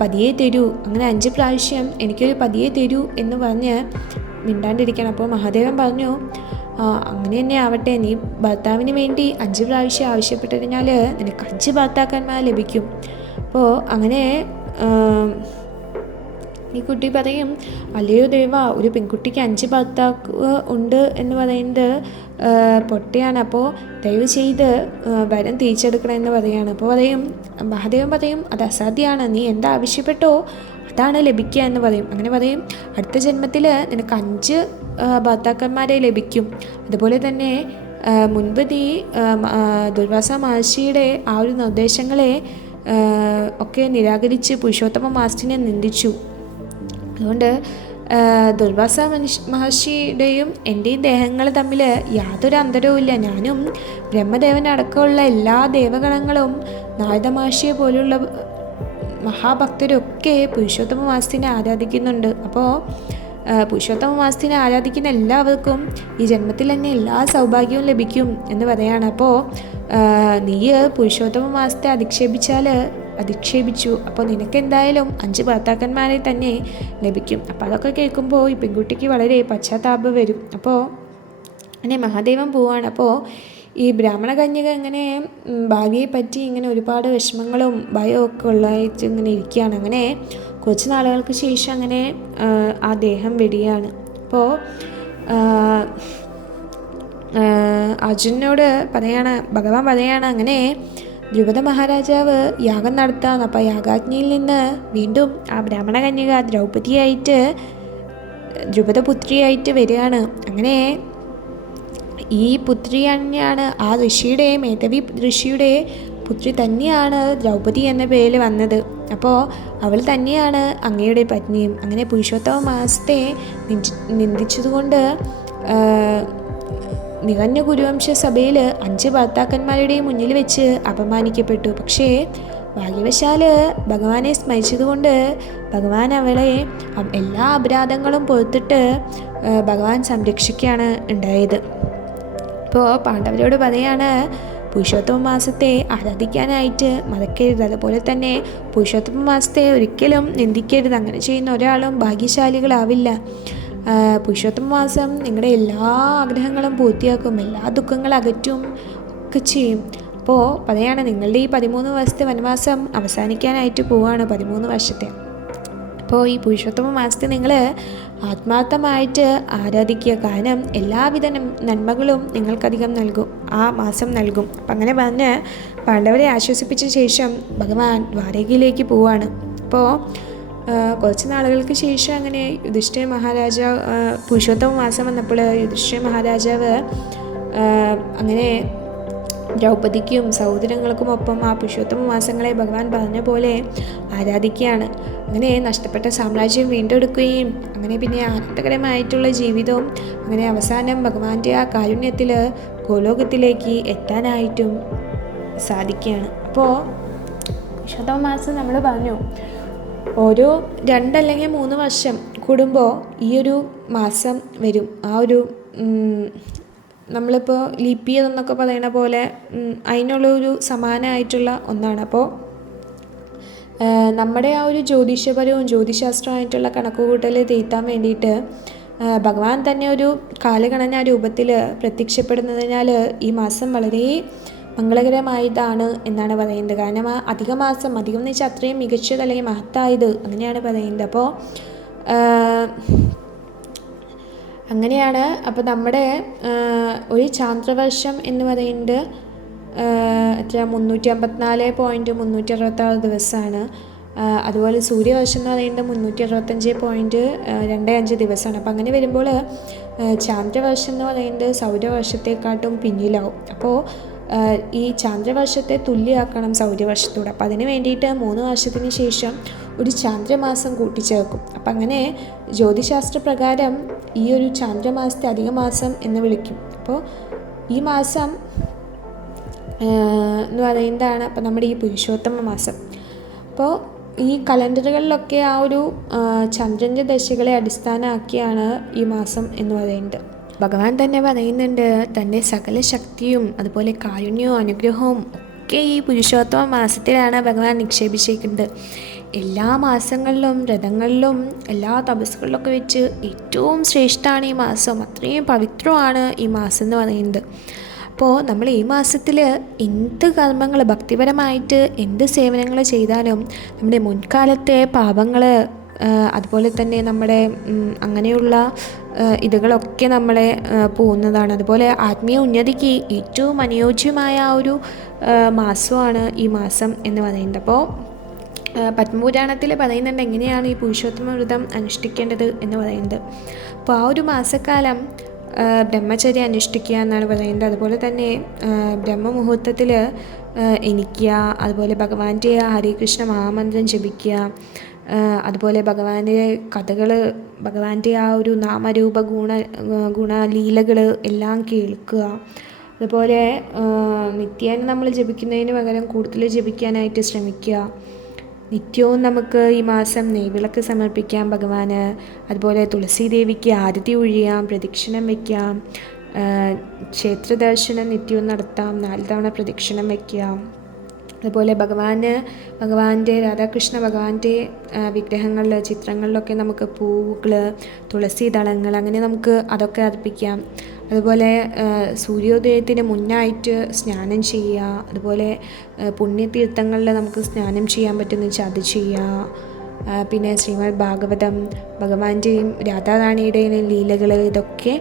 പതിയെ തരൂ, അങ്ങനെ 5 പ്രാവശ്യം എനിക്കൊരു പതിയെ തരൂ എന്ന് പറഞ്ഞ് മിണ്ടാണ്ടിരിക്കണം. അപ്പോൾ മഹാദേവൻ പറഞ്ഞു, അങ്ങനെ തന്നെ ആവട്ടെ, നീ ഭർത്താവിന് വേണ്ടി 5 പ്രാവശ്യം ആവശ്യപ്പെട്ടതിനാൽ നിനക്ക് 5 ഭർത്താക്കന്മാർ ലഭിക്കും. അപ്പോൾ അങ്ങനെ ഈ കുട്ടി പറയും, അല്ലയോ ദേവ, ഒരു പെൺകുട്ടിക്ക് 5 ഭർത്താവ് ഉണ്ട് എന്ന് പറയുന്നത് പൊട്ടയാണ്. അപ്പോൾ ദയവ് ചെയ്ത് വരം തിരിച്ചെടുക്കണമെന്ന് പറയുകയാണ്. അപ്പോൾ മഹാദേവൻ പറയും, അത് അസാധ്യമാണ്, നീ എന്താ ആവശ്യപ്പെട്ടോ അതാണ് ലഭിക്കുക എന്ന് പറയും. അങ്ങനെ പറയും, അടുത്ത ജന്മത്തിൽ നിനക്ക് 5 ഭർത്താക്കന്മാരെ ലഭിക്കും. അതുപോലെ തന്നെ മുൻപ് നീ ദുർവാസ മഹർഷിയുടെ ആ ഒരു നിർദ്ദേശങ്ങളെ ഒക്കെ നിരാകരിച്ച് പുരുഷോത്തമ മാസ്റ്ററിനെ നിന്ദിച്ചു. അതുകൊണ്ട് ദുർവാസ മഹർഷിയുടെയും എൻ്റെയും ദേഹങ്ങൾ തമ്മിൽ യാതൊരു അന്തരവുമില്ല. ഞാനും ബ്രഹ്മദേവനടക്കമുള്ള എല്ലാ ദേവഗണങ്ങളും നാരദ മഹർഷിയെ പോലുള്ള മഹാഭക്തരൊക്കെ പുരുഷോത്തമ മാസത്തിനെ ആരാധിക്കുന്നുണ്ട്. അപ്പോൾ പുരുഷോത്തമ മാസത്തിനെ ആരാധിക്കുന്ന എല്ലാവർക്കും ഈ ജന്മത്തിൽ തന്നെ എല്ലാ സൗഭാഗ്യവും ലഭിക്കും എന്ന് പറയാണ്. അപ്പോൾ നീ പുരുഷോത്തമ മാസത്തെ അധിക്ഷേപിച്ചു, അപ്പോൾ നിനക്ക് എന്തായാലും 5 ഭർത്താക്കന്മാരെ തന്നെ ലഭിക്കും. അപ്പോൾ അതൊക്കെ കേൾക്കുമ്പോൾ ഈ പെൺകുട്ടിക്ക് വളരെ പശ്ചാത്താപം വരും. അപ്പോൾ അങ്ങനെ മഹാദേവൻ പോവാണ്. അപ്പോൾ ഈ ബ്രാഹ്മണ കന്യക ഇങ്ങനെ ഭാവിയെ പറ്റി ഇങ്ങനെ ഒരുപാട് വിഷമങ്ങളും ഭയവും ഒക്കെ ഉള്ളതായിട്ട് ഇങ്ങനെ ഇരിക്കുകയാണ്. അങ്ങനെ കുറച്ച് നാളുകൾക്ക് ശേഷം അങ്ങനെ ആ ദേഹം വെടിയാണ്. അപ്പോൾ അർജുനനോട് ഭഗവാൻ പറയാണ്, അങ്ങനെ ദ്രുപദ മഹാരാജാവ് യാഗം നടത്താന്ന്. അപ്പോൾ യാഗാഗ്നിയിൽ നിന്ന് വീണ്ടും ആ ബ്രാഹ്മണ കന്യക ദ്രുപദപുത്രിയായിട്ട് വരികയാണ്. അങ്ങനെ ഈ പുത്രി തന്നെയാണ് ആ മേധാവി ഋഷിയുടെ പുത്രി തന്നെയാണ് ദ്രൗപദി എന്ന പേരിൽ വന്നത്. അപ്പോൾ അവൾ തന്നെയാണ് അങ്ങയുടെ പത്നിയും. അങ്ങനെ പുരുഷോത്തമ മാസത്തെ നിന്ദിച്ചതുകൊണ്ട് നികഞ്ഞ കുരുവംശ സഭയിൽ 5 ഭർത്താക്കന്മാരുടെ മുന്നിൽ വെച്ച് അപമാനിക്കപ്പെട്ടു. പക്ഷേ ഭാഗ്യവശാൽ ഭഗവാനെ സ്മരിച്ചതുകൊണ്ട് ഭഗവാൻ അവളെ എല്ലാ അപരാധങ്ങളും പൊറുത്തിട്ട് ഭഗവാൻ സംരക്ഷിക്കുകയാണ് ഉണ്ടായത്. ഇപ്പോൾ പാണ്ഡവരോട് പറയാണ്, പുരുഷോത്തമ മാസത്തെ ആരാധിക്കാനായിട്ട് മറക്കരുത്. അതുപോലെ തന്നെ പുരുഷോത്തമ മാസത്തെ ഒരിക്കലും നിന്ദിക്കരുത്. അങ്ങനെ ചെയ്യുന്ന ഒരാളും ഭാഗ്യശാലികളാവില്ല. പുരുഷോത്തമ മാസം നിങ്ങളുടെ എല്ലാ ആഗ്രഹങ്ങളും പൂർത്തിയാക്കും, എല്ലാ ദുഃഖങ്ങളും അകറ്റും ഒക്കെ ചെയ്യും. അപ്പോൾ പറയാണ്, നിങ്ങളുടെ ഈ 13 വർഷത്തെ വനവാസം അവസാനിക്കാനായിട്ട് പോവുകയാണ്, 13 വർഷത്തെ. അപ്പോൾ ഈ പുരുഷോത്തമ മാസത്തെ നിങ്ങൾ ആത്മാർത്ഥമായിട്ട് ആരാധിക്കുക. കാരണം എല്ലാവിധ നന്മകളും നിങ്ങൾക്കധികം ആ മാസം നൽകും. അപ്പം അങ്ങനെ പറഞ്ഞ് പാണ്ഡവരെ ആശ്വസിപ്പിച്ച ശേഷം ഭഗവാൻ ദ്വാരകയിലേക്ക് പോവാണ്. അപ്പോൾ കുറച്ച് നാളുകൾക്ക് ശേഷം അങ്ങനെ യുധിഷ്ഠിര മഹാരാജാവ് പുരുഷോത്തമ മാസം വന്നപ്പോൾ യുധിഷ്ഠിര മഹാരാജാവ് അങ്ങനെ ദ്രൗപദിക്കും സഹോദരങ്ങൾക്കുമൊപ്പം ആ പുരുഷോത്തമ മാസങ്ങളെ ഭഗവാൻ പറഞ്ഞ പോലെ ആരാധിക്കുകയാണ്. അങ്ങനെ നഷ്ടപ്പെട്ട സാമ്രാജ്യം വീണ്ടെടുക്കുകയും അങ്ങനെ പിന്നെ ആനന്ദകരമായിട്ടുള്ള ജീവിതവും അങ്ങനെ അവസാനം ഭഗവാന്റെ ആ കാരുണ്യത്തിൽ ഗോലോകത്തിലേക്ക് എത്താനായിട്ടും സാധിക്കുകയാണ്. അപ്പോൾ പുരുഷോത്തമ മാസം നമ്മൾ പറഞ്ഞു ഓരോ 2 അല്ലെങ്കിൽ 3 വർഷം കൂടുമ്പോൾ ഈ ഒരു മാസം വരും. ആ ഒരു നമ്മളിപ്പോൾ ലീപ് ഇയർ എന്നൊക്കെ പറയുന്ന പോലെ അതിനുള്ളൊരു സമാനമായിട്ടുള്ള ഒന്നാണ്. അപ്പോൾ നമ്മുടെ ആ ഒരു ജ്യോതിഷപരവും ജ്യോതിശാസ്ത്രമായിട്ടുള്ള കണക്കുകൂട്ടൽ തീർത്താൻ വേണ്ടിയിട്ട് ഭഗവാൻ തന്നെ ഒരു കാലഗണന രൂപത്തിൽ പ്രത്യക്ഷപ്പെടുന്നതിനാൽ ഈ മാസം വളരെ മംഗളകരമായതാണ് എന്നാണ് പറയുന്നത്. കാരണം ആ അധികം എന്ന് വെച്ചാൽ അത്രയും മികച്ചത് അല്ലെങ്കിൽ മഹത്തായത് അങ്ങനെയാണ് പറയുന്നത്. അപ്പോൾ അങ്ങനെയാണ്. അപ്പോൾ നമ്മുടെ ഒരു ചാന്ദ്രവർഷം എന്ന് പറയുന്നത് 354.366 ദിവസമാണ്. അതുപോലെ സൂര്യവർഷം എന്ന് പറയുന്നത് 365.25 ദിവസമാണ്. അപ്പോൾ അങ്ങനെ വരുമ്പോൾ ചാന്ദ്രവർഷം എന്ന് പറയുന്നത് സൗരവർഷത്തെക്കാട്ടും പിന്നിലാവും. അപ്പോൾ ഈ ചാന്ദ്രവർഷത്തെ തുല്യമാക്കണം സൗരവർഷത്തോട്. അപ്പോൾ അതിന് വേണ്ടിയിട്ട് 3 വർഷത്തിന് ശേഷം ഒരു ചാന്ദ്രമാസം കൂട്ടിച്ചേർക്കും. അപ്പം അങ്ങനെ ജ്യോതിശാസ്ത്രപ്രകാരം ഈ ഒരു ചാന്ദ്രമാസത്തെ അധിക മാസം എന്ന് വിളിക്കും. അപ്പോൾ ഈ മാസം എന്ന് പറയുന്നതാണ് അപ്പോൾ നമ്മുടെ ഈ പുരുഷോത്തമ മാസം. അപ്പോൾ ഈ കലണ്ടറുകളിലൊക്കെ ആ ഒരു ചന്ദ്രൻ്റെ ദശകളെ അടിസ്ഥാനമാക്കിയാണ് ഈ മാസം എന്ന് പറയുന്നത്. ഭഗവാൻ തന്നെ പറയുന്നുണ്ട്, തൻ്റെ സകല ശക്തിയും അതുപോലെ കാരുണ്യവും അനുഗ്രഹവും ഒക്കെ ഈ പുരുഷോത്തമ മാസത്തിലാണ് ഭഗവാൻ നിക്ഷേപിച്ചിരിക്കുന്നത്. എല്ലാ മാസങ്ങളിലും വ്രതങ്ങളിലും എല്ലാ തപസ്സുകളിലൊക്കെ വെച്ച് ഏറ്റവും ശ്രേഷ്ഠമാണ് ഈ മാസം, അത്രയും പവിത്രമാണ് ഈ മാസം എന്ന് പറയുന്നത്. അപ്പോൾ നമ്മൾ ഈ മാസത്തിൽ എന്ത് കർമ്മങ്ങൾ ഭക്തിപരമായിട്ട് എന്ത് സേവനങ്ങൾ ചെയ്താലും നമ്മുടെ മുൻകാലത്തെ പാപങ്ങൾ അതുപോലെ തന്നെ നമ്മുടെ അങ്ങനെയുള്ള ഇതുകളൊക്കെ നമ്മളെ പോകുന്നതാണ്. അതുപോലെ ആത്മീയ ഉന്നതിക്ക് ഏറ്റവും അനുയോജ്യമായ ഒരു മാസമാണ് ഈ മാസം എന്ന് പറയുന്നത്. അപ്പോൾ പത്മപുരാണത്തിൽ പറയുന്നുണ്ട് എങ്ങനെയാണ് ഈ പുരുഷോത്തമ വ്രതം അനുഷ്ഠിക്കേണ്ടത് എന്ന് പറയുന്നത്. അപ്പോൾ ആ ഒരു മാസക്കാലം ബ്രഹ്മചര്യം അനുഷ്ഠിക്കുക എന്നാണ് പറയുന്നത്. അതുപോലെ തന്നെ ബ്രഹ്മമുഹൂർത്തത്തിൽ എണീക്കുക, അതുപോലെ ഭഗവാന്റെ ഹരേ കൃഷ്ണ മഹാമന്ത്രം ജപിക്കുക, അതുപോലെ ഭഗവാന്റെ കഥകൾ, ഭഗവാന്റെ ആ ഒരു നാമരൂപ ഗുണലീലകൾ എല്ലാം കേൾക്കുക. അതുപോലെ നിത്യേന നമ്മൾ ജപിക്കുന്നതിന് പകരം കൂടുതൽ ജപിക്കാനായിട്ട് ശ്രമിക്കുക. നിത്യവും നമുക്ക് ഈ മാസം നെയ്വിളക്ക് സമർപ്പിക്കാം ഭഗവാന്. അതുപോലെ തുളസി ദേവിക്ക് ആരതി ഒഴിയാം, പ്രദക്ഷിണം വയ്ക്കാം, ക്ഷേത്രദർശനം നിത്യവും നടത്താം, 4 തവണ പ്രദക്ഷിണം വയ്ക്കാം. അതുപോലെ ഭഗവാന്റെ രാധാകൃഷ്ണ ഭഗവാന്റെ വിഗ്രഹങ്ങളിൽ ചിത്രങ്ങളിലൊക്കെ നമുക്ക് പൂവുകൾ, തുളസി ദളങ്ങൾ അങ്ങനെ നമുക്ക് അതൊക്കെ അർപ്പിക്കാം. അതുപോലെ സൂര്യോദയത്തിന് മുന്നായിട്ട് സ്നാനം ചെയ്യുക. അതുപോലെ പുണ്യതീർത്ഥങ്ങളിൽ നമുക്ക് സ്നാനം ചെയ്യാൻ പറ്റുന്ന വെച്ചാൽ അത് ചെയ്യുക. പിന്നെ ശ്രീമദ് ഭാഗവതം, ഭഗവാന്റെയും രാധാറാണിയുടെയും ലീലകൾ ഇതൊക്കെ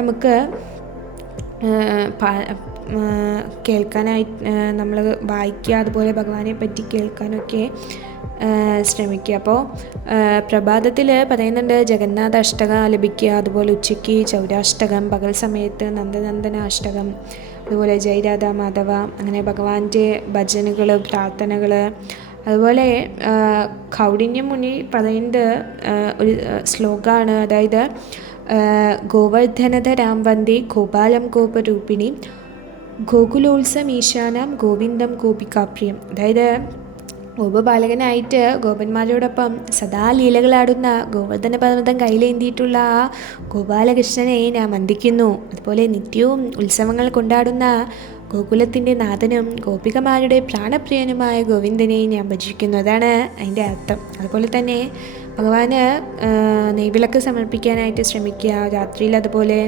നമുക്ക് കേൾക്കാനായി നമ്മൾ വായിക്കുക. അതുപോലെ ഭഗവാനെ പറ്റി കേൾക്കാനൊക്കെ ശ്രമിക്കുക. അപ്പോൾ പ്രഭാതത്തിൽ പറയുന്നുണ്ട് ജഗന്നാഥ അഷ്ടകം ആലപിക്കുക, അതുപോലെ ഉച്ചയ്ക്ക് ചൗരാഷ്ടകം, പകൽ സമയത്ത് നന്ദനന്ദനാഷ്ടകം, അതുപോലെ ജയരാധ മാധവ, അങ്ങനെ ഭഗവാന്റെ ഭജനുകൾ, പ്രാർത്ഥനകൾ. അതുപോലെ കൗടിന്യ മുനി പറയുന്നത് ഒരു ശ്ലോകമാണ്, അതായത് ഗോവർദ്ധനത രാം വന്ദേ ഗോപാലം ഗോപരൂപിണി ഗോകുലോത്സമീശാനാം ഗോവിന്ദം ഗോപികാപ്രിയം. അതായത് ഗോപബാലകനായിട്ട് ഗോപന്മാരോടൊപ്പം സദാ ലീലകളാടുന്ന ഗോവർദ്ധന പർവ്വതം കയ്യിലേന്തിയിട്ടുള്ള ആ ഗോപാലകൃഷ്ണനെ ഞാൻ വന്ദിക്കുന്നു. അതുപോലെ നിത്യവും ഉത്സവങ്ങൾ കൊണ്ടാടുന്ന ഗോകുലത്തിൻ്റെ നാഥനും ഗോപികമാരുടെ പ്രാണപ്രിയനുമായ ഗോവിന്ദനെ ഞാൻ ഭജിക്കുന്നു. അതാണ് അതിൻ്റെ അർത്ഥം. അതുപോലെ തന്നെ ഭഗവാന് നെയ്വിളക്ക് സമർപ്പിക്കാനായിട്ട് ശ്രമിക്കുക രാത്രിയിൽ. അതുപോലെ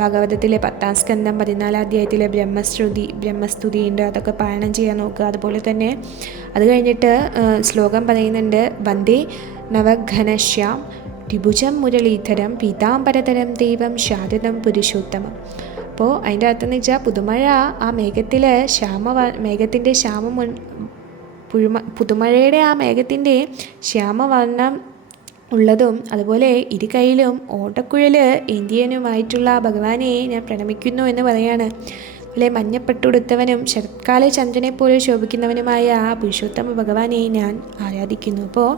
ഭാഗവതത്തിലെ 10-ാം സ്കന്ധം 14-ാം അധ്യായത്തിലെ ബ്രഹ്മസ്തുതി ഉണ്ട്, അതൊക്കെ പാരായണം ചെയ്യാൻ നോക്കുക. അതുപോലെ തന്നെ അത് കഴിഞ്ഞിട്ട് ശ്ലോകം പറയുന്നുണ്ട്, വന്ദേ നവഘനശ്യാം ത്രിഭുജം മുരളീധരം പീതാംബരതരം ദൈവം ശാരദം പുരുഷോത്തമം. അപ്പോൾ അതിൻ്റെ അർത്ഥം എന്ന് വെച്ചാൽ പുതുമഴ ആ മേഘത്തിൽ മേഘത്തിൻ്റെ പുതുമഴയുടെ ആ മേഘത്തിൻ്റെ ശ്യാമവർണ്ണം ഉള്ളതും അതുപോലെ ഇരു കൈയിലും ഓട്ടക്കുഴൽ ഏന്തിയനുമായിട്ടുള്ള ഭഗവാനെ ഞാൻ പ്രണമിക്കുന്നു എന്ന് പറയാണ്. അതുപോലെ മഞ്ഞപ്പെട്ടുടുത്തവനും ശരത്കാല ചന്ദ്രനെ പോലെ ശോഭിക്കുന്നവനുമായ ആ പുരുഷോത്തമ ഭഗവാനെ ഞാൻ ആരാധിക്കുന്നു. അപ്പോൾ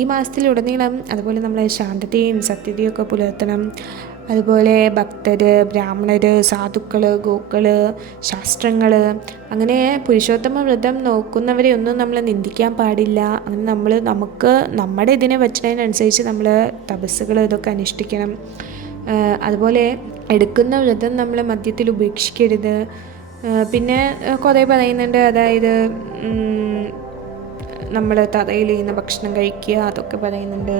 ഈ മാസത്തിലുടനീളം അതുപോലെ നമ്മൾ ശാന്തതയും സത്യതയും ഒക്കെ പുലർത്തണം. അതുപോലെ ഭക്തർ, ബ്രാഹ്മണർ, സാധുക്കൾ, ഗോക്കൾ, ശാസ്ത്രങ്ങൾ, അങ്ങനെ പുരുഷോത്തമ വ്രതം നോക്കുന്നവരെ ഒന്നും നമ്മൾ നിന്ദിക്കാൻ പാടില്ല. അങ്ങനെ നമുക്ക് നമ്മുടെ ഇതിനെ വെച്ചതിനനുസരിച്ച് നമ്മൾ തപസ്സുകൾ ഇതൊക്കെ അനുഷ്ഠിക്കണം. അതുപോലെ എടുക്കുന്ന വ്രതം നമ്മൾ മധ്യത്തിൽ ഉപേക്ഷിക്കരുത്. പിന്നെ കുറേ പറയുന്നുണ്ട്, അതായത് നമ്മൾ തറയിൽ നിന്ന് ഭക്ഷണം കഴിക്കുക, അതൊക്കെ പറയുന്നുണ്ട്.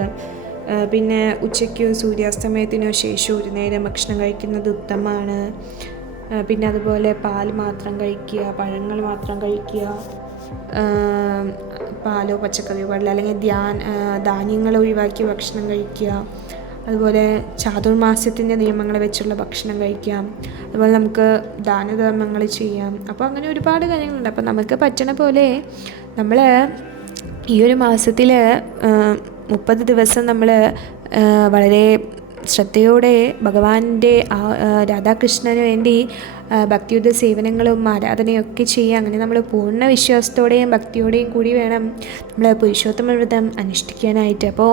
പിന്നെ ഉച്ചയ്ക്കോ സൂര്യാസ്തമയത്തിനോ ശേഷം ഒരു നേരം ഭക്ഷണം കഴിക്കുന്നത് ഉത്തമമാണ്. പിന്നെ അതുപോലെ പാൽ മാത്രം കഴിക്കുക, പഴങ്ങൾ മാത്രം കഴിക്കുക, പാലോ പച്ചക്കറിയോ പാടില്ല, അല്ലെങ്കിൽ ധാന്യങ്ങൾ ഒഴിവാക്കി ഭക്ഷണം കഴിക്കുക. അതുപോലെ ചാതുർമാസ്യത്തിൻ്റെ നിയമങ്ങൾ വെച്ചുള്ള ഭക്ഷണം കഴിക്കാം. അതുപോലെ നമുക്ക് ദാനധർമ്മങ്ങൾ ചെയ്യാം. അപ്പോൾ അങ്ങനെ ഒരുപാട് കാര്യങ്ങളുണ്ട്. അപ്പോൾ നമുക്ക് പറ്റണ പോലെ നമ്മൾ ഈ ഒരു മാസത്തിൽ 30 ദിവസം നമ്മൾ വളരെ ശ്രദ്ധയോടെ ഭഗവാന്റെ രാധാകൃഷ്ണന് വേണ്ടി ഭക്തിയുത സേവനങ്ങളും ആരാധനയൊക്കെ ചെയ്യുക. അങ്ങനെ നമ്മൾ പൂർണ്ണ വിശ്വാസത്തോടെയും ഭക്തിയോടെയും കൂടി വേണം നമ്മൾ പുരുഷോത്തമ വ്രതം അനുഷ്ഠിക്കാനായിട്ട്. അപ്പോൾ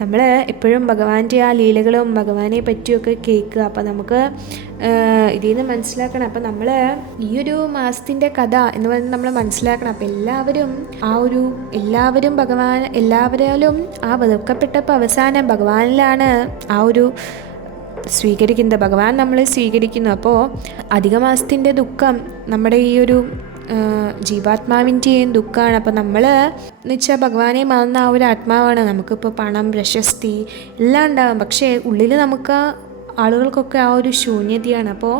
നമ്മൾ എപ്പോഴും ഭഗവാന്റെ ആ ലീലകളും ഭഗവാനെ പറ്റിയൊക്കെ കേൾക്കുക. അപ്പോൾ നമുക്ക് ഇതിൽ നിന്ന് മനസ്സിലാക്കണം. അപ്പോൾ നമ്മൾ ഈ ഒരു മാസത്തിൻ്റെ കഥ എന്ന് പറയുന്നത് നമ്മൾ മനസ്സിലാക്കണം. അപ്പോൾ എല്ലാവരും ഭഗവാൻ എല്ലാവരും ആ വെറുക്കപ്പെട്ടപ്പോൾ അവസാനം ഭഗവാനിലാണ് ആ ഒരു സ്വീകരിക്കുന്നത്, ഭഗവാൻ നമ്മളെ സ്വീകരിക്കുന്നു. അപ്പോൾ അധിക മാസത്തിൻ്റെ ദുഃഖം നമ്മുടെ ഈ ഒരു ജീവാത്മാവിൻ്റെയും ദുഃഖമാണ്. അപ്പോൾ നമ്മൾ എന്ന് വെച്ചാൽ ഭഗവാനെ മറന്ന ആ ഒരു ആത്മാവാണ്. നമുക്കിപ്പോൾ പണം, പ്രശസ്തി എല്ലാം ഉണ്ടാകും, പക്ഷേ ഉള്ളിൽ നമുക്ക് ആളുകൾക്കൊക്കെ ആ ഒരു ശൂന്യതയാണ്. അപ്പോൾ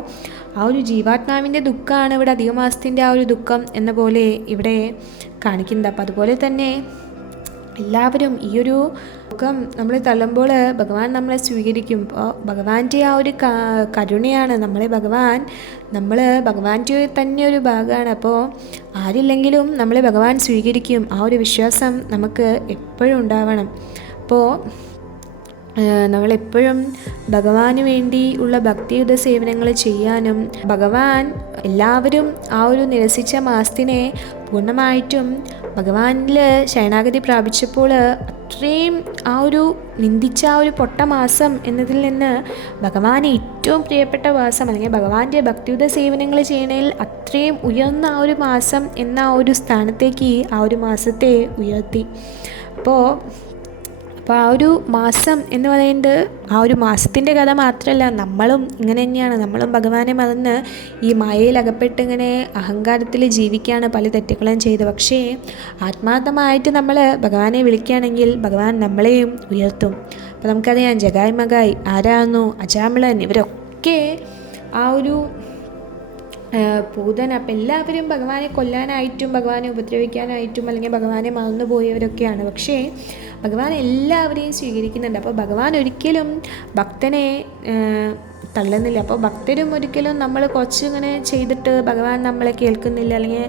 ആ ഒരു ജീവാത്മാവിൻ്റെ ദുഃഖമാണ് ഇവിടെ അധിക മാസത്തിൻ്റെ ആ ഒരു ദുഃഖം എന്ന പോലെ ഇവിടെ കാണിക്കുന്നത്. അപ്പോൾ അതുപോലെ തന്നെ എല്ലാവരും ഈ ഒരു ദുഃഖം നമ്മൾ തള്ളുമ്പോൾ ഭഗവാൻ നമ്മളെ സ്വീകരിക്കും. അപ്പോൾ ഭഗവാന്റെ ആ ഒരു കരുണയാണ് നമ്മൾ ഭഗവാന്റെ തന്നെ ഒരു ഭാഗമാണ്. അപ്പോൾ ആരില്ലെങ്കിലും നമ്മളെ ഭഗവാൻ സ്വീകരിക്കും. ആ ഒരു വിശ്വാസം നമുക്ക് എപ്പോഴും ഉണ്ടാവണം. അപ്പോൾ നമ്മളെപ്പോഴും ഭഗവാന് വേണ്ടി ഉള്ള ഭക്തിയുത സേവനങ്ങൾ ചെയ്യാനും ഭഗവാൻ എല്ലാവരും ആ ഒരു നിരസിച്ച മാസത്തിനെ പൂർണ്ണമായിട്ടും ഭഗവാനിൽ ശരണാഗതി പ്രാപിച്ചപ്പോൾ അത്രയും ആ ഒരു നിന്ദിച്ച ആ ഒരു പൊട്ട മാസം എന്നതിൽ നിന്ന് ഭഗവാന് ഏറ്റവും പ്രിയപ്പെട്ട മാസം അല്ലെങ്കിൽ ഭഗവാന്റെ ഭക്തിയുത സേവനങ്ങൾ ചെയ്യണതിൽ അത്രയും ഉയർന്ന ആ ഒരു മാസം എന്ന ആ ഒരു സ്ഥാനത്തേക്ക് ആ ഒരു മാസത്തെ ഉയർത്തി. അപ്പോൾ ആ ഒരു മാസം എന്ന് പറയുന്നത് ആ ഒരു മാസത്തിൻ്റെ കഥ മാത്രമല്ല, നമ്മളും ഇങ്ങനെ തന്നെയാണ്. നമ്മളും ഭഗവാനെ മറന്ന് ഈ മായയിൽ അകപ്പെട്ട് ഇങ്ങനെ അഹങ്കാരത്തിൽ ജീവിക്കുകയാണ്, പല തെറ്റുകളും ചെയ്ത്. പക്ഷേ ആത്മാർത്ഥമായിട്ട് നമ്മൾ ഭഗവാനെ വിളിക്കുകയാണെങ്കിൽ ഭഗവാൻ നമ്മളെയും ഉയർത്തും. അപ്പോൾ നമുക്കറിയാം ജഗായ് മഗായ്, ആരാന്നു, അജാമിളൻ, ഇവരൊക്കെ ആ ഒരു പൂതന. അപ്പം എല്ലാവരും ഭഗവാനെ കൊല്ലാനായിട്ടും ഭഗവാനെ ഉപദ്രവിക്കാനായിട്ടും അല്ലെങ്കിൽ ഭഗവാനെ മറന്നു പോയവരൊക്കെയാണ്. പക്ഷേ ഭഗവാൻ എല്ലാവരെയും സ്വീകരിക്കുന്നുണ്ട്. അപ്പോൾ ഭഗവാൻ ഒരിക്കലും ഭക്തനെ തള്ളുന്നില്ല. അപ്പോൾ ഭക്തരും ഒരിക്കലും നമ്മൾ കുറച്ചിങ്ങനെ ചെയ്തിട്ട് ഭഗവാൻ നമ്മളെ കേൾക്കുന്നില്ല അല്ലെങ്കിൽ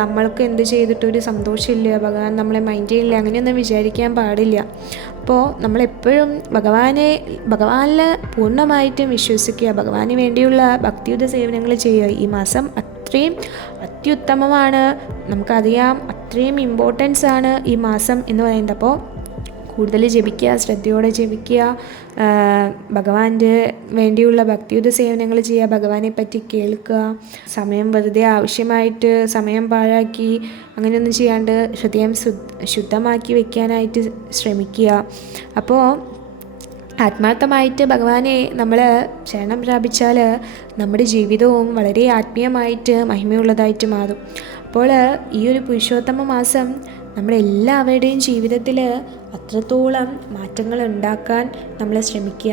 നമ്മൾക്ക് എന്ത് ചെയ്തിട്ടൊരു സന്തോഷമില്ല, ഭഗവാൻ നമ്മളെ മൈൻഡ് ചെയ്യില്ല, അങ്ങനെയൊന്നും വിചാരിക്കാൻ പാടില്ല. അപ്പോൾ നമ്മളെപ്പോഴും ഭഗവാനിൽ പൂർണ്ണമായിട്ടും വിശ്വസിക്കുക, ഭഗവാന് വേണ്ടിയുള്ള ഭക്തിയുത സേവനങ്ങൾ ചെയ്യുക. ഈ മാസം അത്രയും അത്യുത്തമമാണ്, നമുക്കറിയാം അത്രയും ഇമ്പോർട്ടൻസ് ആണ് ഈ മാസം എന്ന് പറയുന്നത്. അപ്പോൾ കൂടുതൽ ജപിക്കുക, ശ്രദ്ധയോടെ ജപിക്കുക, ഭഗവാന്റെ വേണ്ടിയുള്ള ഭക്തിയുത സേവനങ്ങൾ ചെയ്യുക, ഭഗവാനെ പറ്റി കേൾക്കുക, സമയം വെറുതെ ആവശ്യമായിട്ട് സമയം പാഴാക്കി അങ്ങനെയൊന്നും ചെയ്യാണ്ട് ഹൃദയം ശുദ്ധമാക്കി വെക്കാനായിട്ട് ശ്രമിക്കുക. അപ്പോൾ ആത്മാർത്ഥമായിട്ട് ഭഗവാനെ നമ്മൾ ശരണം പ്രാപിച്ചാൽ നമ്മുടെ ജീവിതവും വളരെ ആത്മീയമായിട്ട് മഹിമയുള്ളതായിട്ട് മാറും. അപ്പോൾ ഈ ഒരു പുരുഷോത്തമ മാസം നമ്മളെല്ലാവരുടെയും ജീവിതത്തിൽ അത്രത്തോളം മാറ്റങ്ങൾ ഉണ്ടാക്കാൻ നമ്മൾ ശ്രമിക്കുക.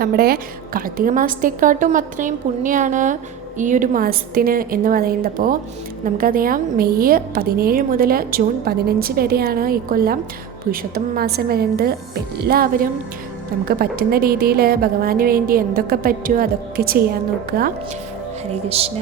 നമ്മുടെ കാർത്തിക മാസത്തെക്കാട്ടും അത്രയും പുണ്യമാണ് ഈ ഒരു മാസത്തിന് എന്ന് പറയുന്നത്. അപ്പോൾ നമുക്കറിയാം മെയ് 17 മുതൽ ജൂൺ 15 വരെയാണ് ഈ കൊല്ലം പുരുഷോത്തമ മാസം വരുന്നത്. അപ്പം എല്ലാവരും നമുക്ക് പറ്റുന്ന രീതിയിൽ ഭഗവാന് വേണ്ടി എന്തൊക്കെ പറ്റുമോ അതൊക്കെ ചെയ്യാൻ നോക്കുക. ഹരേ കൃഷ്ണ.